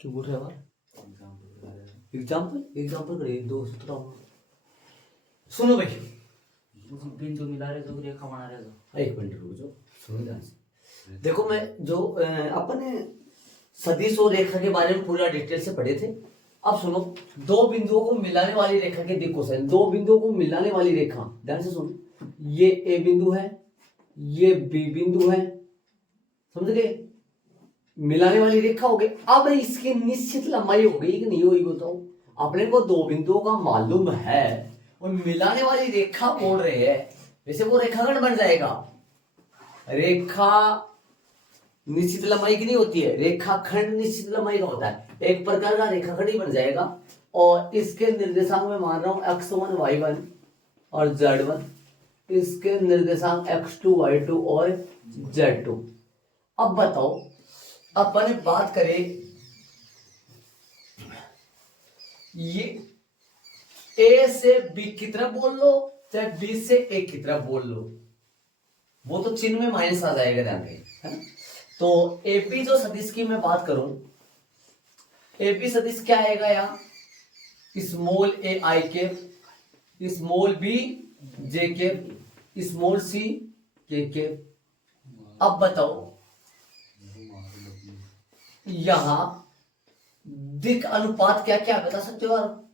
क्यों बोल रहे हो एग्जाम्पल एग्जाम्पल करिए दो सूत्र सुनो भाई बिंदु मिला रहे जो रेखा बना रहे जो एक मिनट रुक जाओ सुनो ध्यान से देखो मैं जो अपन सदिश और रेखा के बारे में पूरा डिटेल से पढ़े थे। अब सुनो दो बिंदुओं को मिलाने वाली रेखा के दिक् कोसाइन दो बिंदुओं को मिलाने वाली रेखा ध्यान से सुनो ये ए बिंदु है ये बी बिंदु है समझ गए मिलाने वाली रेखा हो गई। अब इसकी निश्चित लंबाई हो गई कि नहीं हुई बताओ अपने को दो बिंदुओं का मालूम है और मिलाने वाली रेखा बोल रहे हैं वैसे वो रेखाखंड बन जाएगा। रेखा निश्चित लंबाई की नहीं होती है रेखाखंड निश्चित लंबाई का होता है एक प्रकार का रेखाखंड ही बन जाएगा। और इसके निर्देशांक में मान रहा हूं x1 y1 और z1 इसके निर्देशांक x2 y2 और z2। अब बताओ अपन बात करें ये ए से बी की तरफ बोल लो चाहे बी से ए की तरफ बोल लो वो तो चिन्ह में माइनस आ जाएगा ध्यान रहे है ना। तो एपी जो सदिश की मैं बात करूं एपी सदिश क्या आएगा यहाँ स्मॉल ए आई के स्मॉल बी जे के स्मॉल सी के। अब बताओ यहां दिक् अनुपात क्या क्या बता सकते हो आप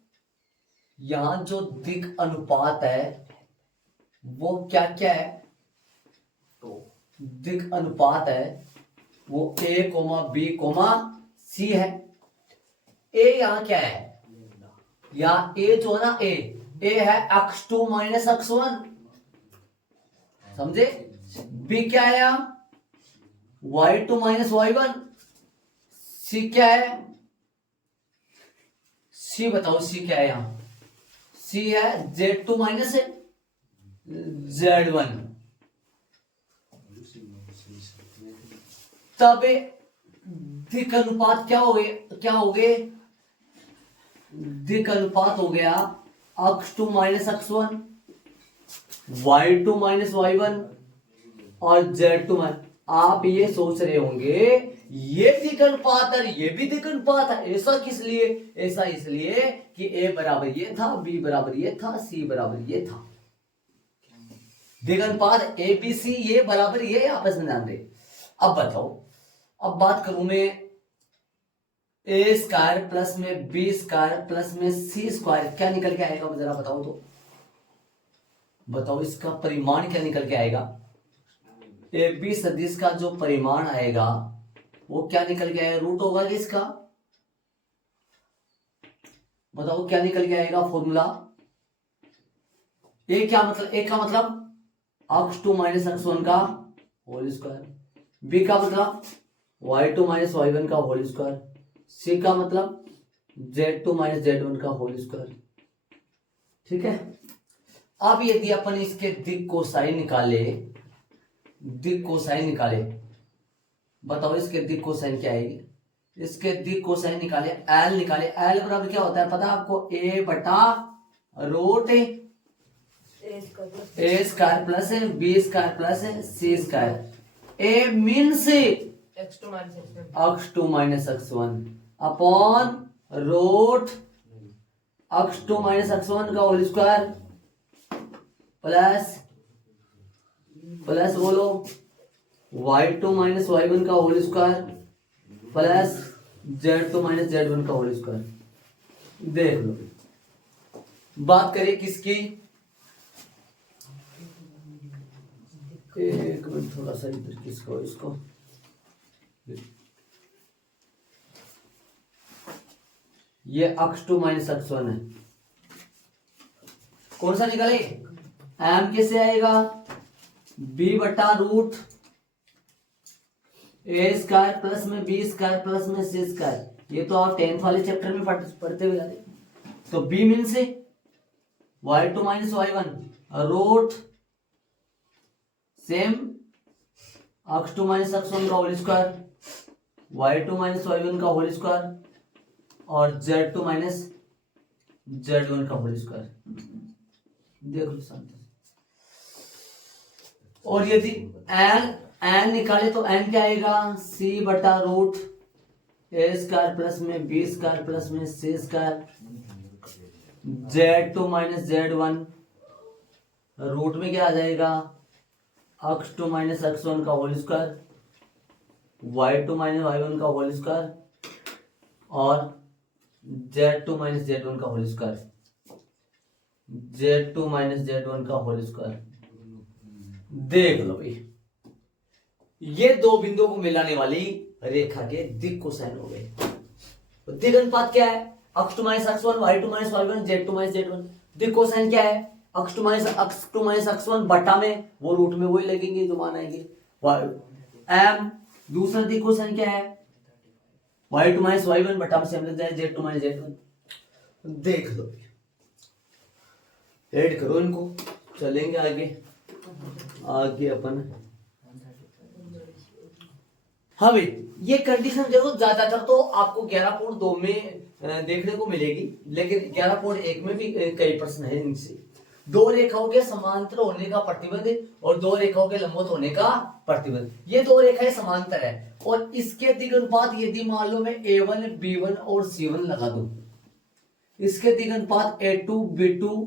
यहां जो दिक् अनुपात है वो क्या क्या है तो दिक् अनुपात है वो ए कोमा बी कोमा सी है। ए यहां क्या है यहाँ ए जो है ना ए है x2 माइनस x1 समझे। बी क्या है यहाँ y2 माइनस y1 सी क्या है सी बताओ सी क्या है यहाँ सी है z2 माइनस z1। तब दिक् अनुपात क्या हो गए दिक् अनुपात हो गया x2 minus x1 y2 minus y1 और z2 माइनस। आप ये सोच रहे होंगे ये दिक् अनुपात है ये भी दिक् अनुपात है ऐसा किस लिए ऐसा इसलिए कि a बराबर ये था b बराबर ये था c बराबर ये था। दिक् अनुपात a b c ये बराबर ये आपस में ध्यान दे। अब बताओ अब बात करूं मैं ए स्क्वायर प्लस में बी स्क्वायर प्लस में सी स्क्वायर क्या निकल के आएगा जरा बताओ तो बताओ इसका परिमाण क्या निकल के आएगा। ए बी सदिश का जो परिमाण आएगा वो क्या निकल के आएगा रूट होगा इसका बताओ क्या निकल के आएगा फॉर्मूला। ए क्या मतलब ए का मतलब x2 माइनस x1 का होल स्क्वायर बी का मतलब y2 माइनस y1 का होल स्क्वायर सी का मतलब z2 माइनस z1 का होल स्क्वायर। ठीक है। अब यदि अपन इसके दिक् कोसाइन निकाले बताओ इसके दिक् कोसाइन क्या आएगी इसके दिक् कोसाइन निकाले एल बराबर क्या होता है पता है आपको a बटा root A square plus B square plus C square A means x2 minus x1 upon root x2 minus x1 का होल स्क्वायर प्लस बोलो y2 माइनस y1 का whole square plus z2 minus z1 का whole square. देख लो बात करिए किसकी एक minute थोड़ा सा इधर किसको इसको ये x2 माइनस x1 है कौन सा निकाले m कैसे आएगा b बटा रूट ए स्क्वायर प्लस में बी स्क्वायर प्लस में सी स्क्वायर ये तो आप 10th वाले चैप्टर में पढ़ते हुए जाते। तो b मीन से y2 minus y1 root same x2 minus x1 का whole square y2 minus y1 का होल स्क्वायर और z2 माइनस z1 का होल स्क्वायर। देख लो शांति। और यदि n निकाले तो n क्या आएगा c बटा रूट ए स्क्वायर प्लस में बी स्क्वायर प्लस में सी square Z2 minus Z1 root में क्या आ जाएगा x2 माइनस x1 का whole square y2 minus y1 का होल स्क्वायर और Z2 माइनस Z1 का whole square Z2 minus Z1 का होल स्क्वायर। देख लो भाई ये दो बिंदुओं को मिलाने वाली रेखा के दिक् कोसाइन हो गए। दिक् अनुपात क्या है x2 minus x1 y2 minus y1 z2 minus z1। दिक् कोसाइन क्या है x2 माइनस x1 बटा में वो रूट में वही लगेंगे जो मान आएंगे m। दूसरा दिक् कोसाइन क्या है y2 माइनस y1 बटा में से हम लग जाए z2 माइनस z1। देख लो ऐड करो इनको चलेंगे आगे अपन। हाँ भाई ये कंडीशन देखो ज्यादातर तो आपको 11.2 में देखने को मिलेगी लेकिन 11.1 में भी कई प्रश्न है इनसे। दो रेखाओं के समांतर होने का प्रतिबंध और दो रेखाओं के लंबवत होने का प्रतिबंध। ये दो रेखाएं समांतर है और इसके दिक् अनुपात यदि मान लो मैं A1 B1 और C1 लगा दूं, इसके दिक् अनुपात A2 B2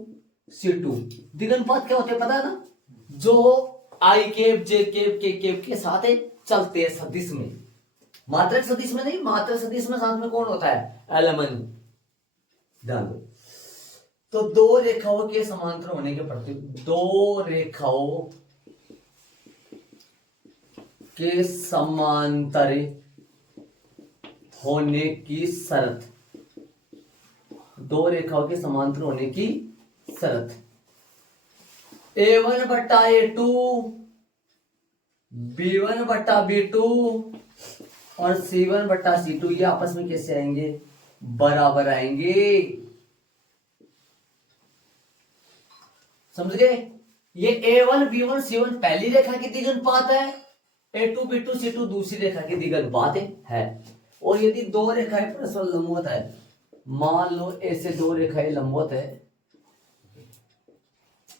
C2। दिक् अनुपात क्या होते हैं पता है ना, जो I cap J cap K cap के साथ चलते हैं सदिश में, मात्रक सदिश में नहीं, मात्रक सदिश में साथ में कौन होता है एलिमेंट। ध्यान दो तो दो रेखाओं के समांतर होने के प्रति दो रेखाओं के समांतर होने की शर्त, दो रेखाओं के समांतर होने की शर्त A1 बट्टा A2 B1 बट्टा B2 और C1 बट्टा C2 ये आपस में कैसे आएंगे बराबर आएंगे। समझ गए। ये A1 B1 C1 पहली रेखा की दिक् अनुपात है, A2 B2 C2 दूसरी रेखा की दिक् अनुपात है। और यदि दो रेखाएं परस्पर लंबवत है, मान लो ऐसे दो रेखाएं लंबवत है,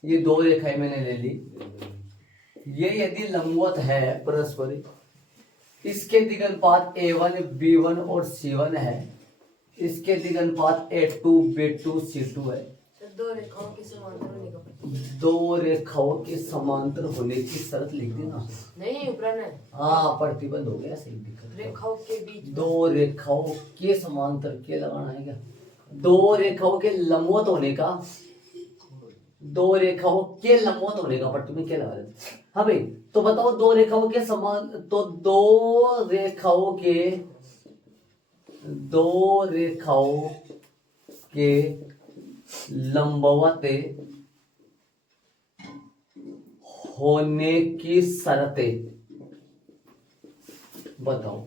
ये दो रेखाएं मैंने ले ली, ये यदि लंबवत है परस्पर, इसके दिक् अनुपात A1 B1 और C1 है, इसके दिक् अनुपात A2 B2 C2 है। दो रेखाओं के समांतर होने का दो रेखाओं के समांतर होने की शर्त लिख देना। नहीं उपरन है। हाँ प्रतिबंध हो गया, सही दिक्कत। रेखाओं के बीच दो रेखाओं के समांतर के लगाना है क्या, दो रेखाओं के लंबवत होने का, दो रेखाओं के लंबवत होने का प्रतिबंध क्या लगा देते। हाँ भाई तो बताओ दो रेखाओं के समान, तो दो रेखाओं के लंबवत होने की शर्तें बताओ।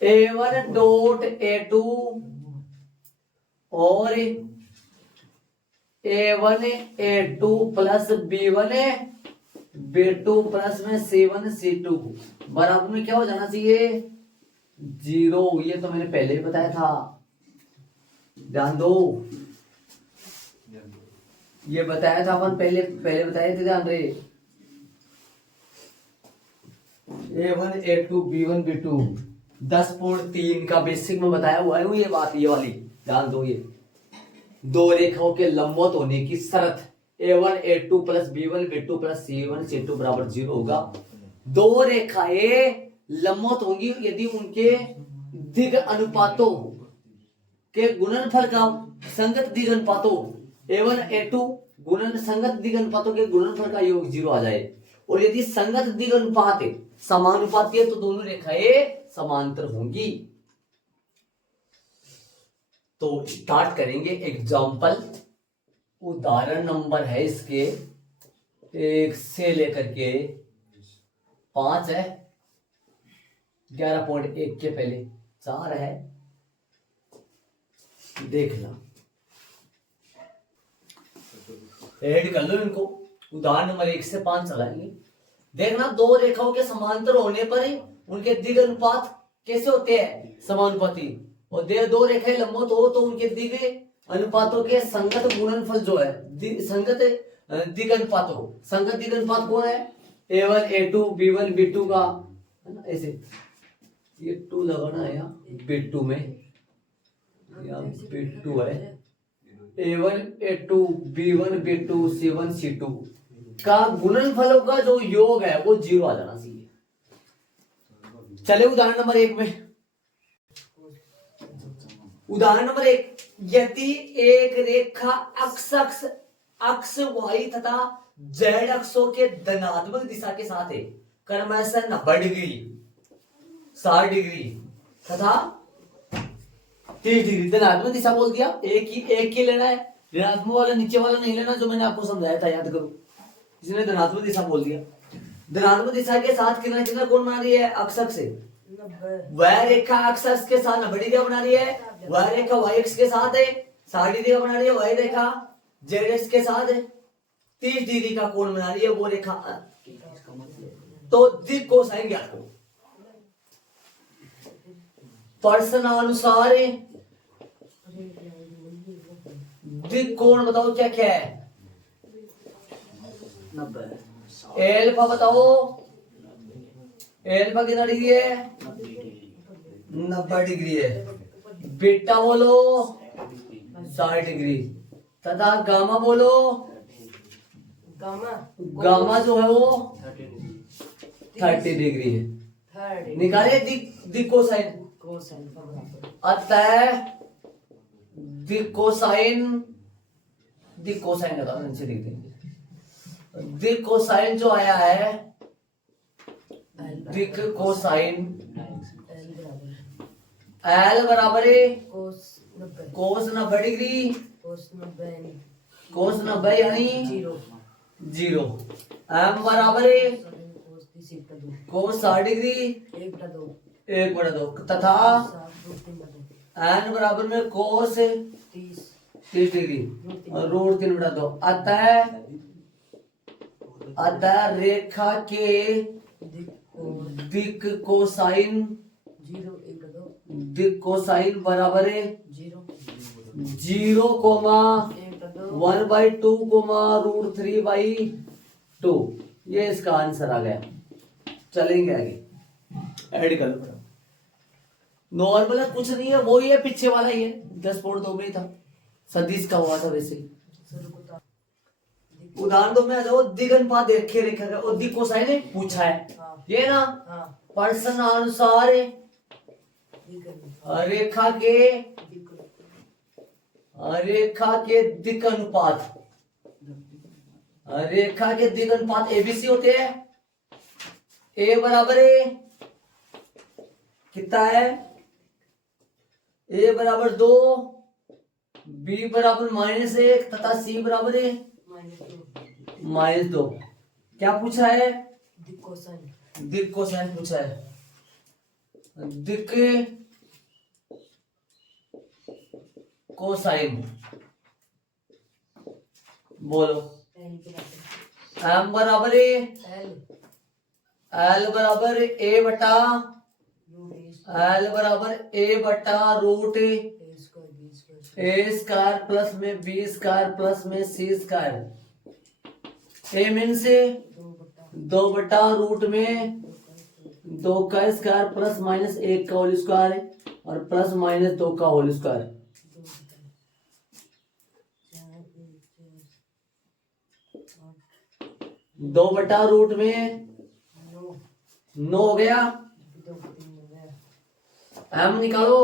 A1 डॉट A2 और A1 A2 plus B1 B2 plus में C1 C2 बराबर में क्या हो जाना चाहिए 0। ये तो मैंने पहले ही बताया था, ध्यान दो, ये बताया था अपन पहले बताए थे, ध्यान रहे। A1 A2 B1 B2 10.3 का बेसिक में बताया हुआ है ये बात, ये वाली ध्यान दो। ये दो रेखाओं के लंबवत होने की शर्त A1 A2 plus B1 B2 plus C1 C2 बराबर 0 होगा। दो रेखाएं लंबवत होंगी यदि उनके दिक् अनुपातों के गुणनफल का संगत दिक् अनुपातों A1 A2 गुणन संगत दिक् अनुपातों के गुणनफल का योग 0 आ जाए। और यदि संगत दिक् अनुपात समानुपाती है तो दोनों रेखाएं समांतर होंगी। तो स्टार्ट करेंगे एग्जाम्पल। उदाहरण नंबर है इसके 1 से लेकर के 5 है, 11.1 के पहले 4 है, देखना ऐड कर लो इनको। उदाहरण नंबर 1 से 5 चलाएंगे। देखना दो रेखाओं के समांतर होने पर उनके दिक् अनुपात कैसे होते हैं समानुपाती, और दो रेखाएं लंबवत हो तो उनके दिक् अनुपातों के संगत गुणनफल जो है संगत दिक् अनुपातों, संगत दिक् अनुपात कौन है A1 A2 B1 B2 का है ना, ऐसे ये 2 लगाना है यहाँ बिट 2 में, यहाँ बिट 2 है, A1 A2 B1 B2 C1 C2 का गुणनफलों का जो योग है वो 0 आ जाना चाहिए। चले उदाहरण नंबर 1 में। उदाहरण नंबर 1, यदि एक रेखा अक्ष वाई तथा जेड अक्षों के धनात्मक दिशा के साथ है, क्रमशः 90 डिग्री, 60 डिग्री तथा 30 डिग्री। धनात्मक दिशा बोल दिया, एक ही लेना है, ऋणात्मक वाला नीचे वाला नहीं लेना, जो मैंने आपको समझाया था, याद करो। इसने धनात्मक दिशा बोल दिया। धनात्मक दिशा के साथ कितना कितना कोण बना रही है? अक्ष से। वह रेखा अक्ष के साथ 90 डिग्री बना रही है, वह रेखा वाई अक्ष के साथ है 60 डिग्री बना रही है, वह रेखा जेड अक्ष के साथ है 30 डिग्री का कोण बना रही है, वो रेखा। तो दिक् कोसाइन ज्ञात करो। प्रश्नानुसार दिक् कोण बताओ क्या क्या है? 90 एल्फा बताओ, एल्फा कितना डिग्री है? 90 डिग्री है। बीटा बोलो 60 डिग्री तथा गामा बोलो, गामा जो है वो 30 डिग्री है। निकाले दिक् कोसाइन। अतः दिक् कोसाइन लगा, नीचे लिख देंगे। दिक् कोसाइन जो आया है, दिक् कोसाइन एल बराबर है कोस 90 डिग्री, कोस 90 यानी 0। एम बराबर है कोस 60 डिग्री 1/2 तथा एन बराबर में कोस 30 डिग्री रूट 3/2। अतः रेखा के दिक् कोसाइन बराबर है 0, 1/2, √3/2। ये इसका आंसर आ गया। चलेंगे आगे, ऐड कर लो। नॉर्मल है, कुछ नहीं है, वो ही है, पीछे वाला ही है, 10.2 में ही था, सदिश का हुआ था वैसे ही। उदाहरण 2 में आ जाओ। दिगनुपात देखे रेखा का और दिक् कोसाइन ने पूछा है, ये ना। प्रश्नानुसार रेखा के दिक् अनुपात, रेखा के दिक् अनुपात एबीसी होते हैं। ए बराबर है कितना है? ए बराबर 2, बी बराबर -1 तथा सी बराबर है -2। क्या पूछा है? दिक् कोसाइन पूछा है। दिक् कोसाइन बोलो। एम बराबर है एल बराबर ए बटा रूट ए स्क्वायर प्लस में बी स्क्वायर प्लस में सी स्क्वायर। ए मीन्स 2/रूट में 2 का स्क्वायर प्लस -1 का होल स्क्वायर है और प्लस -2 का होल स्क्वायर। 2/रूट में 9 हो गया। एम निकालो।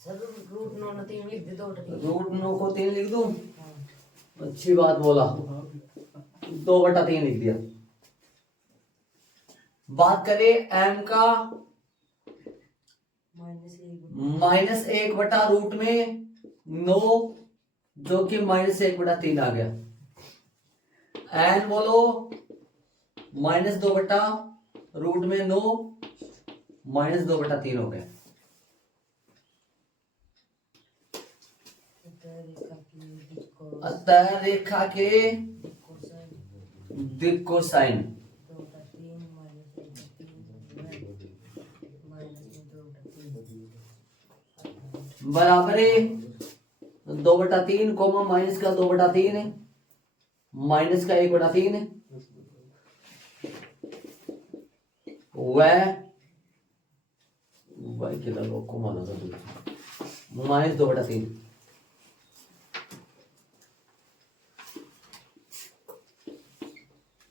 रूट 9 को 3 लिख दूं? अच्छी बात बोला, 2/3 लिख दिया। बात करें एम का, -1/रूट में 9 जो कि -1/3 आ गया। एन बोलो -2/रूट में 9 -2/3 हो गया। अतः रेखा के दिक् कोसाइन बराबर है 2/3 कोमा माइनस का 2/3 है, माइनस का 1/3 है। वह वाई के लगा को माना था -2/3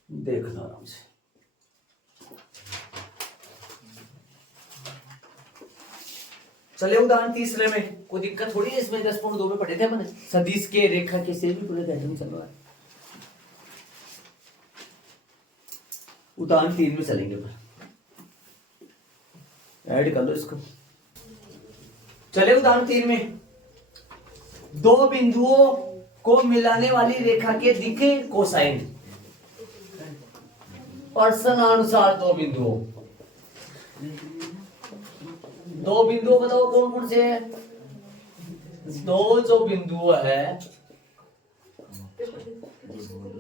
देखना आराम से। चले उदाहरण तीसरे में, कोई दिक्कत थोड़ी है इसमें, 10.2 में पढ़े थे मैंने, सदिश के रेखा के से भी पूरे पैटर्न चल रहा है। उदाहरण 3 में चलेंगे, पर ऐड कर लो इसको। चले उदाहरण 3 में, दो बिंदुओं को मिलाने वाली रेखा के दिखे कोसाइन, प्रश्नानुसार दो बिंदुओं बताओ कौन कौन से हैं? दो जो बिंदु है,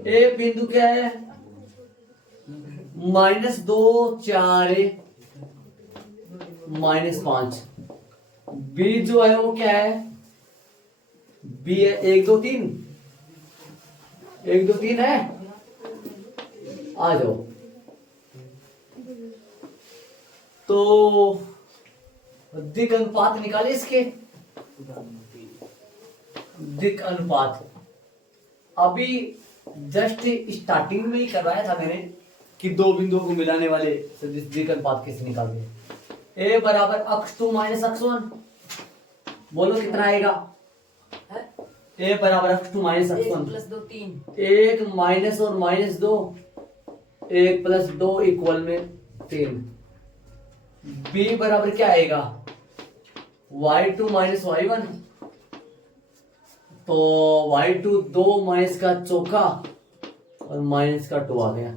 एक बिंदु क्या है -2 4 -5, बी जो है वो क्या है, बी है 1 2 3 1 2 3 है, आ जाओ। तो दिक अनुपात निकाले इसके, दिक अनुपात अभी जस्ट स्टार्टिंग में ही करवाया था मैंने कि दो बिंदुओं को मिलाने वाले सदिश दिक अनुपात कैसे निकालते हैं। ए बराबर x2 - x1, बोलो कितना आएगा? ए बराबर x2 - 1 x1, + 2 3, 1 माइनस और -2, 1 + 2 = 3। b बराबर क्या आएगा? y2 - y1, तो y2 2 माइनस का चौका और माइनस का 2 आ गया।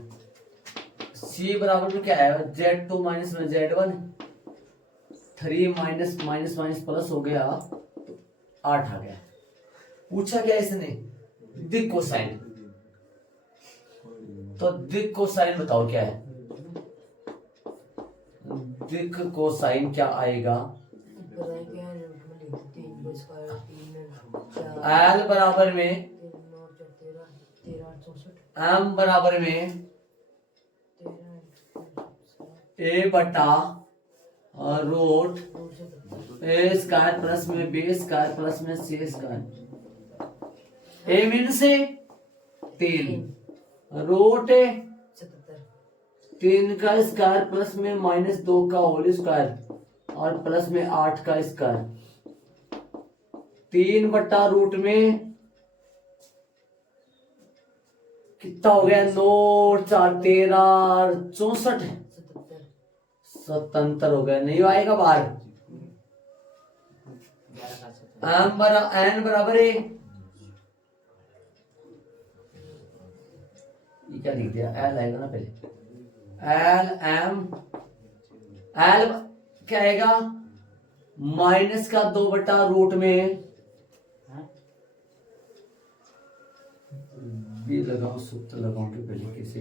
c बराबर में क्या आएगा? z2 - z1, 3 minus minus minus plus हो गया तो 8 आ गया। पूछा क्या इसने? दिक कोसाइन। तो दिक कोसाइन बताओ क्या है? दिक कोसाइन क्या आएगा? एल बराबर में एम बराबर में ए बटा रूट ए स्क्वायर प्लस में बी स्क्वायर प्लस में सी स्क्वायर। ए मीन से 3, रूट 3 का स्क्वायर प्लस में -2 का होल स्क्वायर और प्लस में 8 का स्क्वायर। 3 बटा रूट में कितना हो गया? 9 4 13 64 77 हो गया। नहीं आएगा बाहर। एन बराबर है, ये क्या लिख दिया? एल आएगा ना पहले, एल एम एल क्या आएगा? माइनस का 2 बटा रूट में बी लगाओ, सूत्र लगाओगे पहले किसी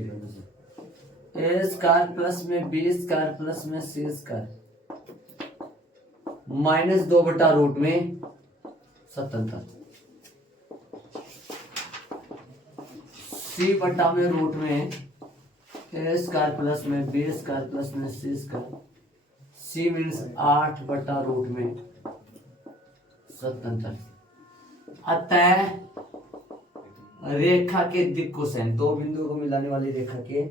ए स्क्वायर प्लस में बी स्क्वायर प्लस में सी स्क्वायर -2 बटा रूट में 77, सी बटा में रूट में ए स्क्वायर प्लस में बी स्क्वायर प्लस में सी स्क्वायर, सी मीन्स 8 बटा रूट में 77। अतः रेखा के दिक कोसाइन, दो बिंदुओं को मिलाने वाली रेखा के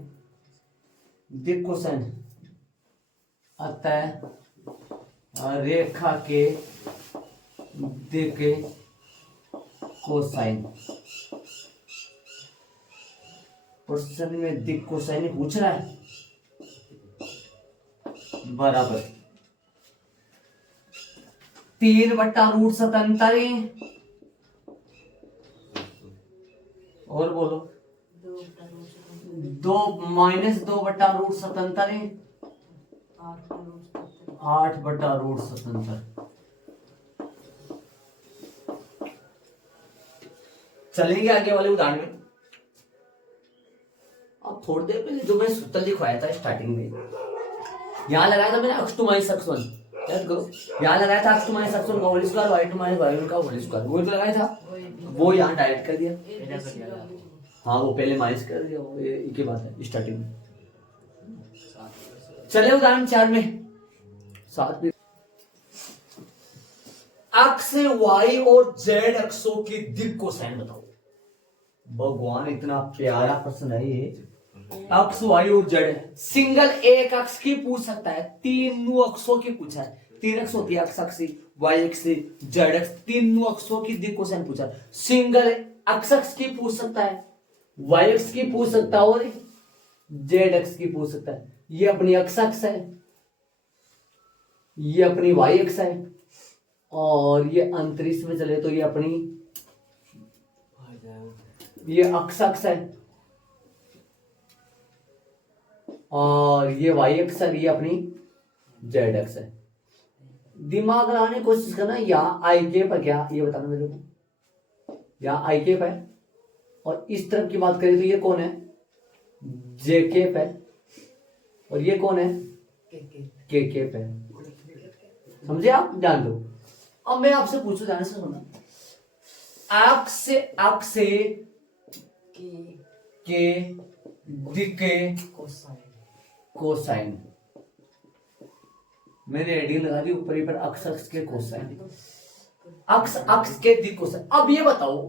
दिक कोसाइन, अतः रेखा के दिक कोसाइन। क्वेश्चन में दिक कोसाइन पूछ रहा है, बराबर 3 बटा रूट 77 और बोलो 2 -2 बटा रूट 77, 8 बटा रूट 77। चलेंगे आगे वाले उदाहरण में। अब थोड़ी देर पहले जो मैं सूत्र लिखवाया था स्टार्टिंग में, यहां लगाया था मैंने x2 - x1, याद करो। यहां लगाया था x2 - x1 का होल स्क्वायर, y2 - y1 का होल स्क्वायर, वो लगाया था, वो यहां डायरेक्ट कर दिया। हाँ वो पहले माइनस कर दिया, वो ये की बात है स्टार्टिंग में। चले उदाहरण 4 में, 7 में अक्ष वाई और जेड अक्षों की दिक कोसाइन बताओ। भगवान इतना प्यारा प्रश्न है ये। अक्ष वाई और जेड सिंगल एक अक्ष की पूछ सकता है, तीनों अक्षों की पूछा है। तीन अक्ष होती है, अक्ष अक्षी, वाई अक्षी, जेड अक्ष, तीनों अक्षों की दिक कोसाइन पूछा है। सिंगल अक्ष की पूछ सकता है, वाई अक्ष की पूछ सकता है और जेड अक्ष की पूछ सकता है। ये अपनी अक्ष है, ये अपनी वाई अक्ष है, और ये अंतरिक्ष में चले तो ये अपनी ये अक्ष है, और ये वाई अक्ष है, ये अपनी जेड अक्ष है। दिमाग लगाने की कोशिश करना। यहाँ आई केप है क्या, ये बताना मेरे को। यहाँ आई केप है, और इस तरफ की बात करें तो ये कौन है, जे केप है, और ये कौन है, के केप है। समझे आप, जान दो। अब मैं आपसे पूछू, ध्यान से सुनना। अक्ष के दिक कोसाइन, मैंने हेडिंग लगा दी ऊपर ही पर, अक्ष के कोसाइन, अक्ष के दिक कोसाइन। अब ये बताओ,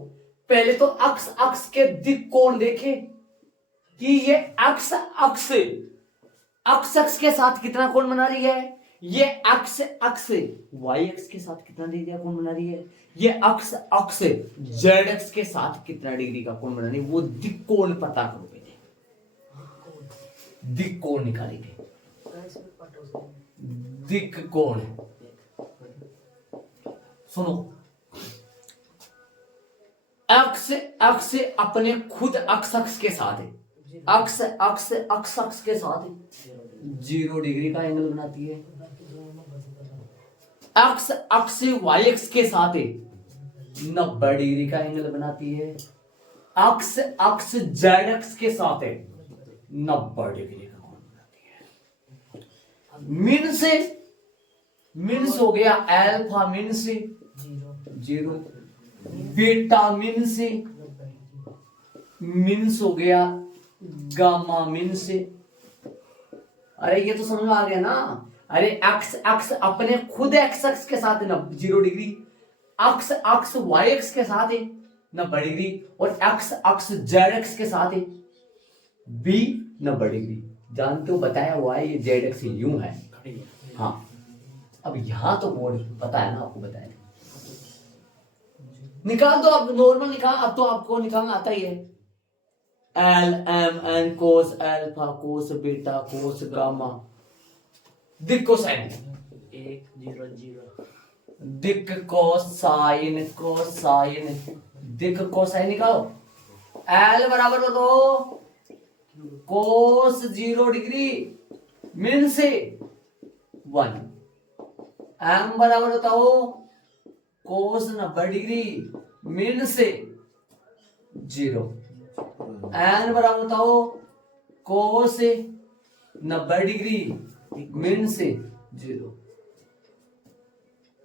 पहले तो अक्ष के दिक कोण देखे कि ये अक्ष के साथ कितना कोण बना रही है। ये अक्ष वाई अक्ष के साथ कितना डिग्री का कोण बना रही है। ये अक्ष जेड अक्ष के साथ कितना डिग्री का कोण बना रही है। वो दिक कोण पता करो पहले, दिक कोण निकालेंगे। दिक कोण सुनो, अक्ष अपने खुद अक्ष के साथ है, अक्ष के साथ 0 डिग्री का एंगल बनाती है। अक्ष वाई अक्ष के साथ 90 डिग्री का एंगल बनाती है। अक्ष जेड अक्ष के साथ 90 डिग्री का कोण बनाती है। मिन से हो गया अल्फा, मिन से 0, बीटा मिन से हो गया गामा मिन से। अरे ये तो समझ में आ गया ना। अरे अक्ष अपने खुद अक्ष के साथ 0 डिग्री, अक्ष वाई अक्ष के साथ 90 डिग्री, और अक्ष जेड अक्ष के साथ भी 90 डिग्री। जानते हो, बताया हुआ है ये जेड अक्ष यूं है। हाँ, अब यहां तो बोर्ड पता है ना आपको, बताया निकाल दो अब, नॉर्मल निकाल। अब तो आपको निकालना आता ही है। L M N cos alpha cos beta cos gamma, दिक कोसाइन 1 0 0, दिक कोसाइन दिक कोसाइन निकालो। एल बराबर बताओ कोस 0 डिग्री मिन से 1, एम बराबर बताओ कोस 90 डिग्री मिन से 0, एन बराबर बताओ कोस 90 डिग्री मिन से 0।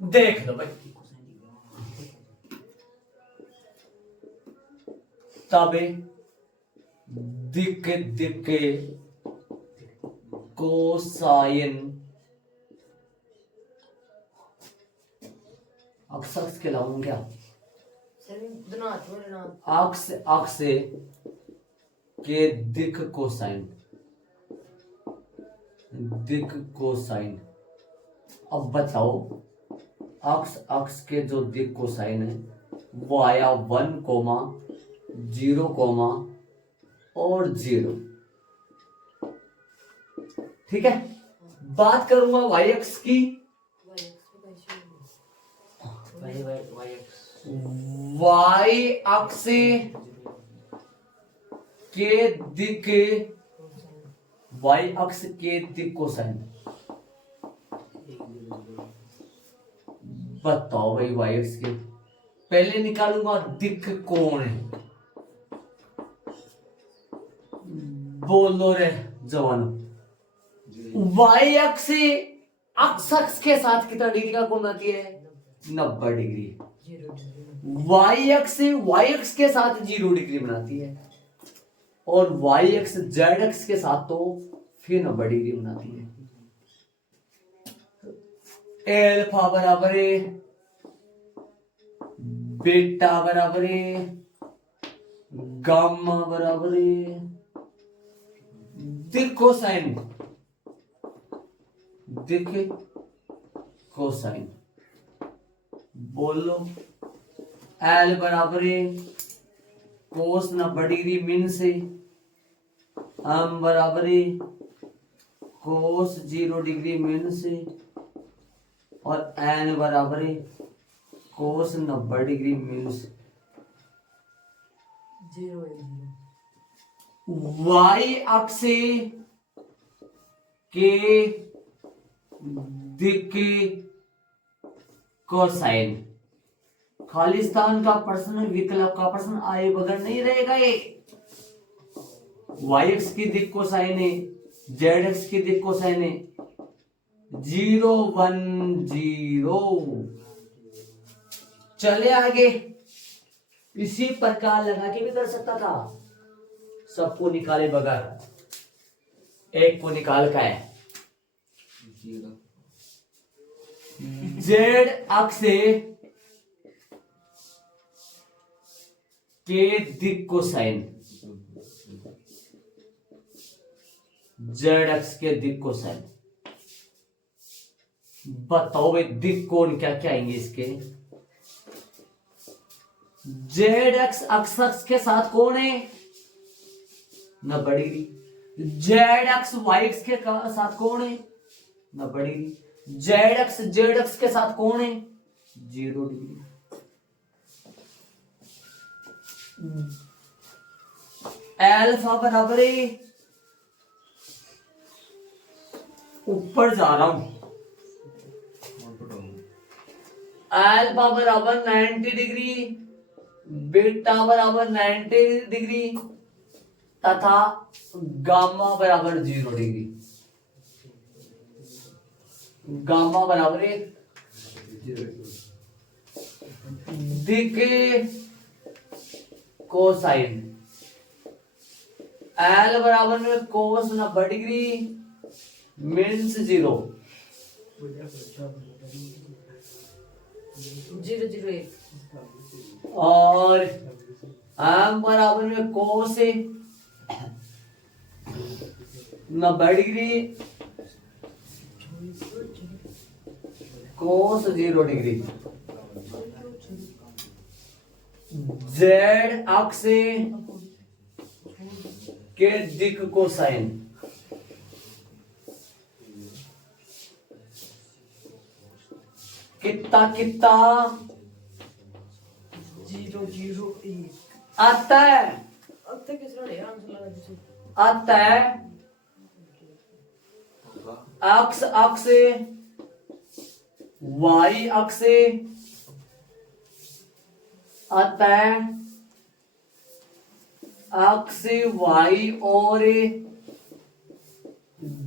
देख लो भाई, तब दिक कोसाइन अक्ष के लाऊं क्या, अक्ष के दिक कोसाइन। अब बताओ, अक्ष के जो दिक कोसाइन है वो आया 1, 0, और 0। ठीक है, बात करूंगा वाई अक्ष की। वाई अक्ष के दिक कोसाइन बताओ भाई। वाई अक्ष के पहले निकालूंगा दिक कोण। बोलो रे जवानों, वाई अक्ष के साथ कितना डिग्री का कोण बनाती है, 90 डिग्री। वाई अक्ष के साथ 0 डिग्री बनाती है, और वाई अक्ष जेड अक्ष के साथ तो फिर 90 डिग्री बनाती है। एल्फा बराबर बीटा बराबर है गामा बराबर है दिख कोसाइन, दिख कोसाइन। बोलो एल बराबर है कोस 90 डिग्री मिन से, एम बराबर है कोस 0 डिग्री मिन से, और एन बराबर है कोस 90 डिग्री मिन से। 0 है 0। वाई अक्ष के दिक कोसाइन। खालिस्तान का प्रश्न, विकल्प का प्रश्न आए बगैर नहीं रहेगा ये। वाई एक्स की दिक कोसाइन है, जेड एक्स की दिक कोसाइन है 0 1 0। चले आगे, इसी प्रकार लगा के भी कर सकता था, सबको निकाले बगैर एक को निकाल का है। जेड अक्ष के दिक कोसाइन, जेड अक्ष के दिक कोसाइन। बताओ भाई दिक कोण क्या क्या आएंगे इसके। जेड एक्स अक्ष के साथ कौन है 90 degree. Z X Y X के साथ कौन है 90 डिग्री। जेड एक्स के साथ कौन है 0 डिग्री। एल्फा बराबर है, ऊपर जा रहा हूं, एल्फा बराबर 90 डिग्री, बीटा बराबर 90 डिग्री तथा गामा बराबर 0 डिग्री। गामा बराबर है दिक कोसाइन। एल बराबर में कोस 90 डिग्री मीन्स 0। 0 0 1। और एम बराबर में कोस 90 डिग्री कोस 0 डिग्री। जेड अक्ष के दिक कोसाइन। कितना कितना 0 0 1। आता है, अब तक किस रहा है आंसर लगा दीजिए। आता है अक्ष अक्ष वाई अक्ष आता है अक्ष वाई और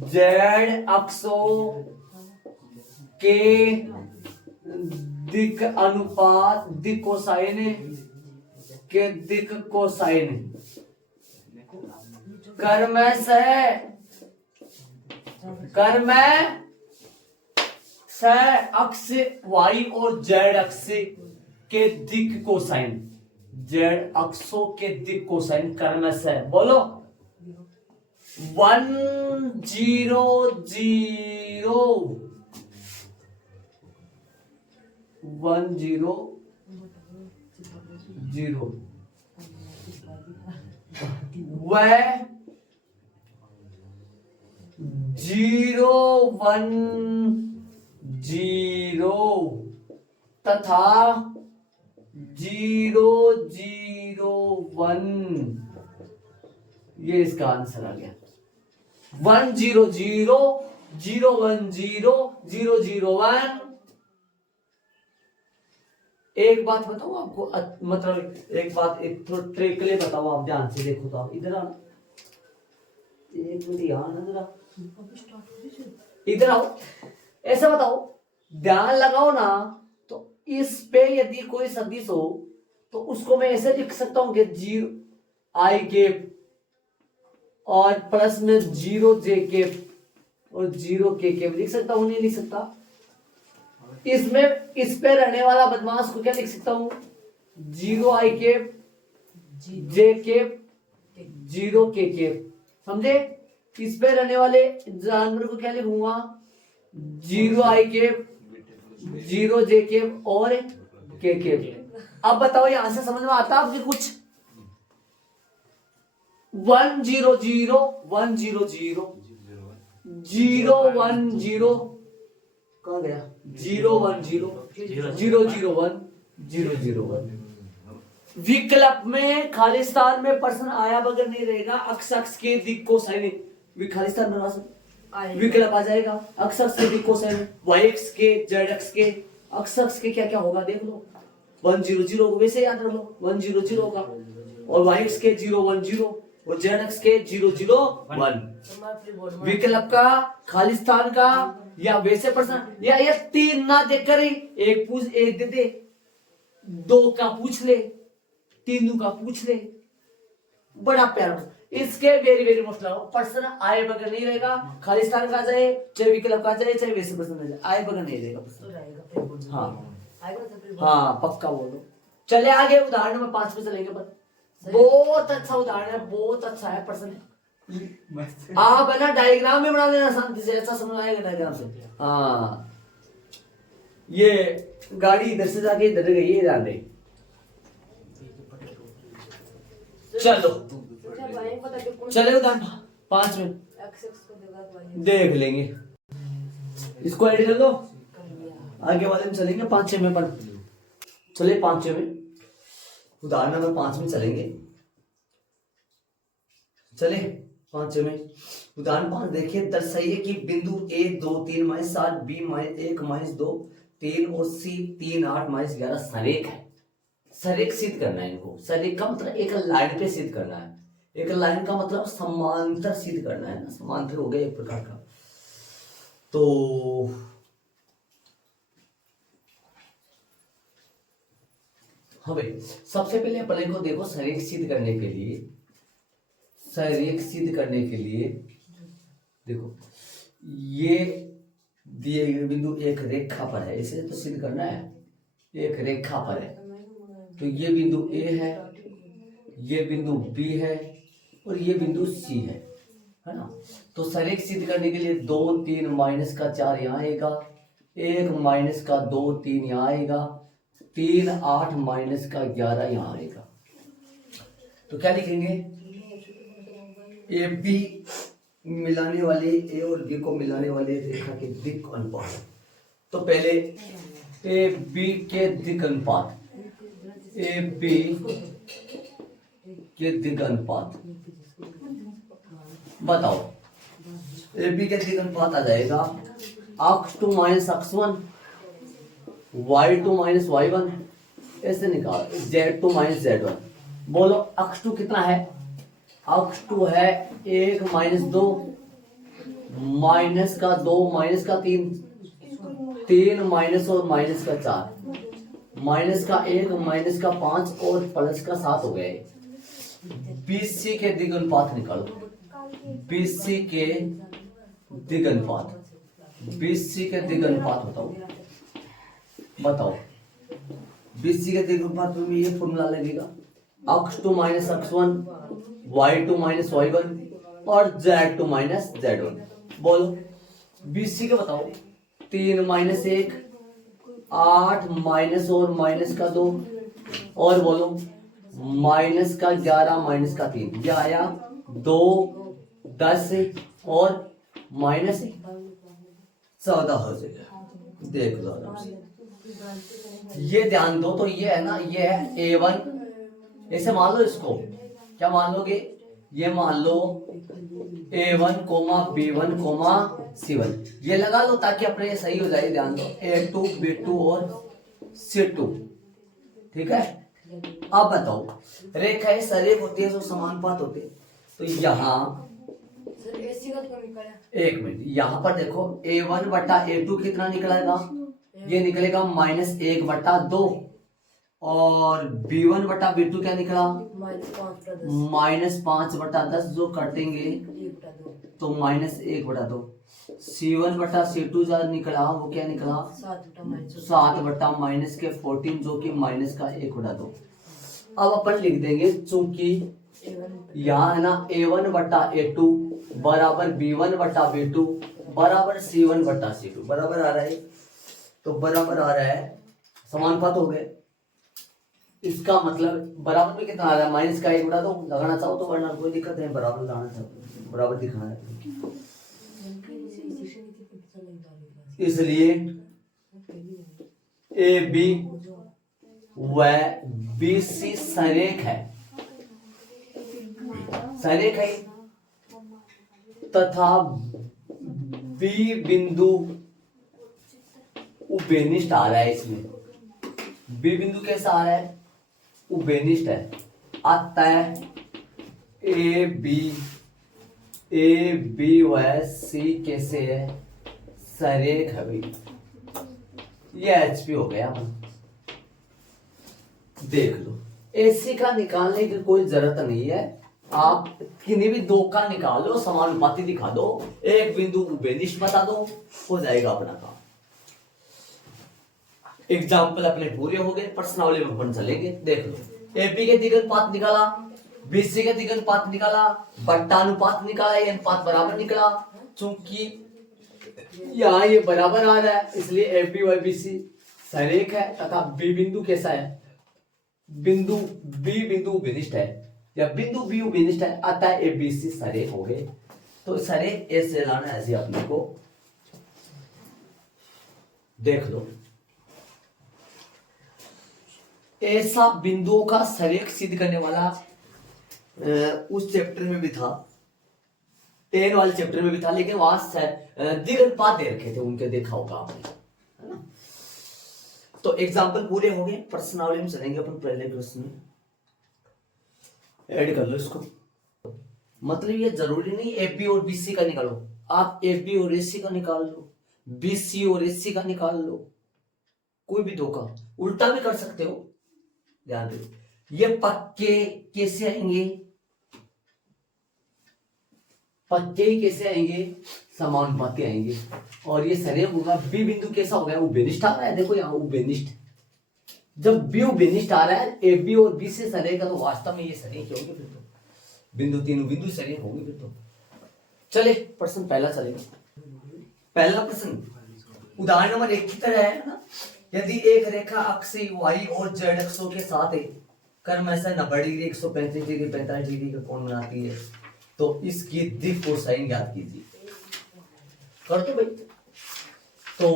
जेड अक्षों के दिक अनुपात, दिक कोसाइन के दिक कोसाइन कर्म से अक्ष वाई और जेड अक्ष के दिक कोसाइन, जेड अक्षों के दिक कोसाइन कर्म से। बोलो 1 0 0 1 0 0। वह 0 1 0 तथा 0 0 1। ये इसका आंसर आ गया 1 0 0 0 1 0 0 0 1। एक बात बताओ आपको, मतलब एक बात, एक थोड़ा ट्रिक के लिए बताओ, आप ध्यान से देखो तो। आप इधर आना, एक मिनट यहाँ आना जरा, इधर आओ। ऐसा बताओ, ध्यान लगाओ ना, तो इस पे यदि कोई सदिश हो तो उसको मैं ऐसे लिख सकता हूं कि 0 आई केप और प्लस में 0 जे केप और 0 के केप लिख सकता हूं, नहीं लिख सकता? इसमें इस पे रहने वाला बदमाश को क्या लिख सकता हूं जीरो आई कैप जे कैप जीरो के कैप, समझे? इस पे रहने वाले जानवर को क्या लिखूंगा? जीरो आई कैप जीरो जे कैप और के कैप। अब बताओ यहां से समझ में आता आपके कुछ? 100 100 010 कहाँ गया? 010 001 001। विकल्प में खालिस्तान में प्रश्न आया बगैर नहीं रहेगा। अक्ष अक्ष के दिक को साइन खालिस्तान बना सकते, विकल्प आ जाएगा। अक्ष अक्ष के दिक को साइन, वाई अक्ष के जेड अक्ष के अक्ष अक्ष के क्या क्या होगा देख लो। 100 को वैसे याद रख लो, 100 होगा, और वाई अक्ष के 010 और जेड अक्ष के 001। विकल्प का, खालिस्तान का, या वैसे प्रश्न, या ये तीन ना देकर ही एक पूछ, एक दे दे, दो का पूछ ले, तीनों का पूछ ले, बड़ा प्यारा। इसके वेरी वेरी मोस्ट प्रश्न आए बगैर नहीं रहेगा। खालिस्तान का जाए, चाहे विकल्प का जाए, चाहे वैसे प्रश्न जाए, आए बगैर नहीं रहेगा प्रश्न। हाँ पक्का बोलो। चले आगे उदाहरण में 5 पे चलेंगे। पर बहुत अच्छा उदाहरण है, बहुत अच्छा है प्रश्न है। आप है ना डायग्राम में बना लेना शांति से, अच्छा समझ आएगा डायग्राम से। हाँ ये गाड़ी इधर से जाके इधर गई है, ध्यान दे। चलो चले उदाहरण 5 में देख लेंगे, इसको ऐड कर लो। आगे वाले में चलेंगे 5-6 में, पर चले 5-6 में, उदाहरण नंबर 5 में चलेंगे। चले 5 में उदाहरण 5 देखिए। दर्शाइए कि बिंदु A 2 3 -7 B -1 -2 3 और C 3 8 -11 सरेख है। सरेख सिद्ध करना है इनको। सरेख का मतलब एक लाइन पे सिद्ध करना है। एक लाइन का मतलब समांतर सिद्ध करना है ना, समांतर हो गया एक प्रकार का। तो हमें सबसे पहले प्लेन को देखो, सरेख सिद्ध करने के लिए, सरेख सिद्ध करने के लिए देखो, ये दिए गए बिंदु एक रेखा पर है, इसे तो सिद्ध करना है, एक रेखा पर है। तो ये बिंदु A है, ये बिंदु B है और ये बिंदु C है ना। तो सरेख सिद्ध करने के लिए 2 3 -4 यहाँ आएगा, 1 -2 3 यहाँ आएगा, 3 8 -11 यहाँ आएगा। तो क्या लिखेंगे? ए बी मिलाने वाले, ए और बी को मिलाने वाले रेखा के दिक् अनुपात। तो पहले ए बी के दिक् अनुपात, ए बी के दिक् अनुपात बताओ। ए बी के दिक् अनुपात आ जाएगा x2 - x1 y2 - y1, ऐसे निकाल, z2 - z1। बोलो x2 कितना है? x2 है 1 - 2 माइनस का 2 माइनस का 3 3 माइनस और माइनस का 4 माइनस का 1 माइनस का 5 और प्लस का 7 हो गए। BC के दिक् अनुपात निकालो। BC के दिक् अनुपात, BC के दिक् अनुपात बताओ, बताओ। BC के दिक् अनुपात में ये फॉर्मूला लगेगा, x2 - x1 y2 - y1 और z2 - z1। बोलो BC के बताओ। 3 - 1 8 माइनस और माइनस का 2 और बोलो माइनस का 11 माइनस का 3, ये आया 2 10 और माइनस 14 हो जाएगा। देख लो आराम से, ये ध्यान दो। तो ये है ना, ये है A1, ऐसे मान लो इसको, क्या मान लोगे? ये मान लो A1, B1, C1, ये लगा लो ताकि अपने ये सही हो जाए। ध्यान दो A2, B2 और C2, ठीक है। अब बताओ, रेखाएं सरेख होती है, जो समानुपात होते हैं। तो यहाँ एक मिनट, यहाँ पर देखो A1 बटा A2 कितना निकलेगा? ये निकलेगा -1/2 और B1 बटा B2 क्या निकला? -5/10, जो कटेंगे तो -1/2। C1 बटा C2 जो निकला वो क्या निकला 7/-14 जो कि माइनस का 1/2। अब अपन लिख देंगे चूंकि यहाँ है ना A1/A2 बराबर B1/B2 बराबर C1/C2 बराबर आ रहा है, तो बराबर आ रहा है समानुपात हो गए। इसका मतलब बराबर में कितना आ रहा है, माइनस का 1/2 लगाना चाहो तो, वरना कोई दिक्कत नहीं, बराबर लगाना चाहो तो बराबर दिखाना है। इसलिए AB व BC सरेख है, सरेख है, तथा B बिंदु उभयनिष्ठ आ रहा है। इसमें B बिंदु कैसा आ रहा है, उभयनिष्ठ है। अतः ए बी व सी कैसे है, सरेख है भाई। ये HP हो गया। देख लो, AC का निकालने की कोई जरूरत नहीं है, आप किन्हीं भी दो का निकाल लो, समानुपाती दिखा दो, एक बिंदु उभयनिष्ठ बता दो, हो जाएगा अपना काम। एग्जाम्पल अपने पूरे हो गए, प्रश्नावली में अपन चलेंगे। देख लो, AP के द्विघात निकाला, BC के द्विघात निकाला, बट्टानुपात निकाला, ये अनुपात बराबर निकला। चूंकि यहाँ ये बराबर आ रहा है, इसलिए AB व BC सरेख है, तथा B बिंदु कैसा है, बिंदु B बिंदु उभयनिष्ठ है, या बिंदु B उभयनिष्ठ है, अतः ABC सरेख हो गए। तो सरेख ऐसे लाना है, ऐसे अपने को देख लो। ऐसा बिंदुओं का सरेख सिद्ध करने वाला उस चैप्टर में भी था, 10 वाले चैप्टर में भी था, लेकिन वहां द्विघात दे रखे थे उनके, देखा होगा आपने, है ना। तो एग्जाम्पल पूरे हो गए, प्रश्नावली में चलेंगे अपन। पहले प्रश्न में ऐड कर लो इसको, मतलब ये जरूरी नहीं AB और BC का निकालो, आप AB और AC का निकाल लो, BC और AC का निकाल लो, कोई भी दो का, उल्टा भी कर सकते हो। ध्यान दो, ये पक्के कैसे आएंगे, पक्के कैसे आएंगे, समानुपाती आएंगे। और ये सरेख होगा, B बिंदु कैसा हो गया, उभयनिष्ठ आ रहा है। देखो यहाँ उभयनिष्ठ, जब B उभयनिष्ठ आ रहा है AB और B से सरेख का, तो वास्तव में ये सरेख होंगे, फिर तो बिंदु तीनों बिंदु सरेख होंगे फिर तो। चले प्रश्न पहला चलेगा। पहला प्रश्न उदाहरण नंबर 1 की तरह है ना। यदि एक रेखा अक्ष y और z अक्षों के साथ है, कर्म ऐसा 90 डिग्री, 135 डिग्री, 45 डिग्री का कोण बनाती है, तो इसकी दिक् कोसाइन ज्ञात कीजिए। कर दो भाई। तो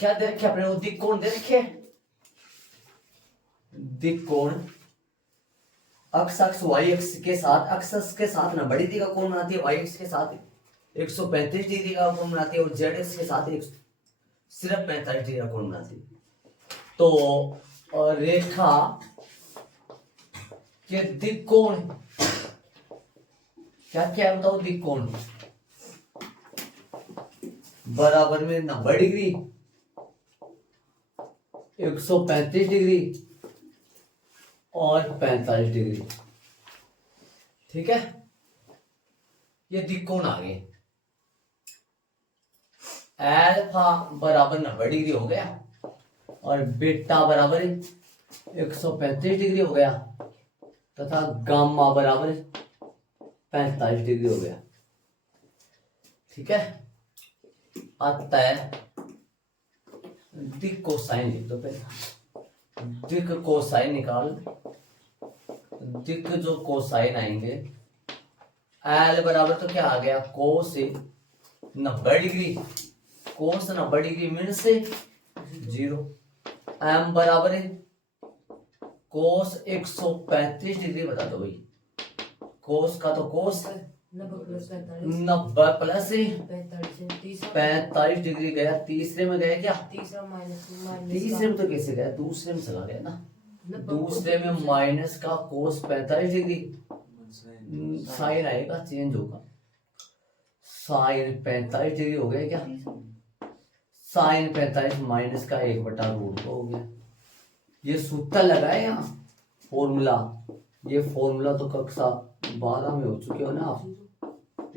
क्या दे रखे अपने को, दिक् कोण दे रखे, दिक् कोण अक्ष y अक्ष के साथ, अक्ष के साथ 90 डिग्री का कोण बनाती है, y अक्ष के साथ 135 डिग्री का कोण बनाती है, और z अक्ष के साथ सिर्फ 45 डिग्री का कोण बनाती है। तो रेखा के दिक् कोण क्या क्या है बताओ, दिक् कोण बराबर में 90 डिग्री, 135 डिग्री और 45 डिग्री। ठीक है, ये दिक् कोण आ गए। अल्फा बराबर 90 डिग्री हो गया, और बीटा बराबर 135 डिग्री हो गया, तथा गामा बराबर 45 डिग्री हो गया। ठीक है, अतः दिक् कोसाइन लिख दो पहले। दिक् कोसाइन निकाल, दिक् जो कोसाइन आएंगे, एल बराबर तो क्या आ गया, कोस 90 डिग्री, कोस 90 डिग्री मीन्स 0। एम बराबर है कोस 135 डिग्री, बता दो भाई। कोस का तो कोस 90 प्लस 45 डिग्री गया, तीसरे में गया क्या, तीसरे में तो कैसे गया, दूसरे में चला गया ना, दूसरे में माइनस का कोस 45 डिग्री, साइन आएगा, चेंज होगा, साइन 45 डिग्री हो गया क्या, साइन 45 माइनस का 1/√2 हो गया। ये सूत्र लगाए यहाँ फॉर्मूला, ये फॉर्मूला तो कक्षा 12 में हो चुके हो ना आप,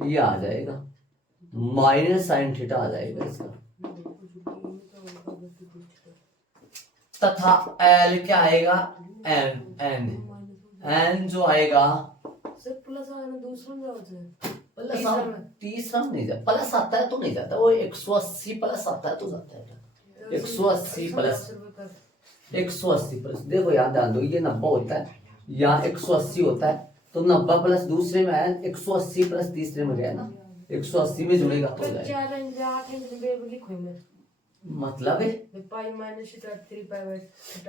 ये आ जाएगा माइनस साइन थीटा आ जाएगा इसका, तथा एल क्या आएगा, एन एन एन जो आएगा सर प्लस आना दूसरा में होता है। प्लस तीसरा में नहीं जाता, प्लस आता है तो नहीं जाता, वो 180 प्लस आता है तो जाता है, 180 प्लस 180 प्लस, देखो याद ध्यान दो, ये 90 होता है, यहाँ 180 होता है, तो 90 प्लस दूसरे में आया, 180 प्लस तीसरे में गया ना, 180 में जुड़ेगा तो हो जाएगा। मतलब है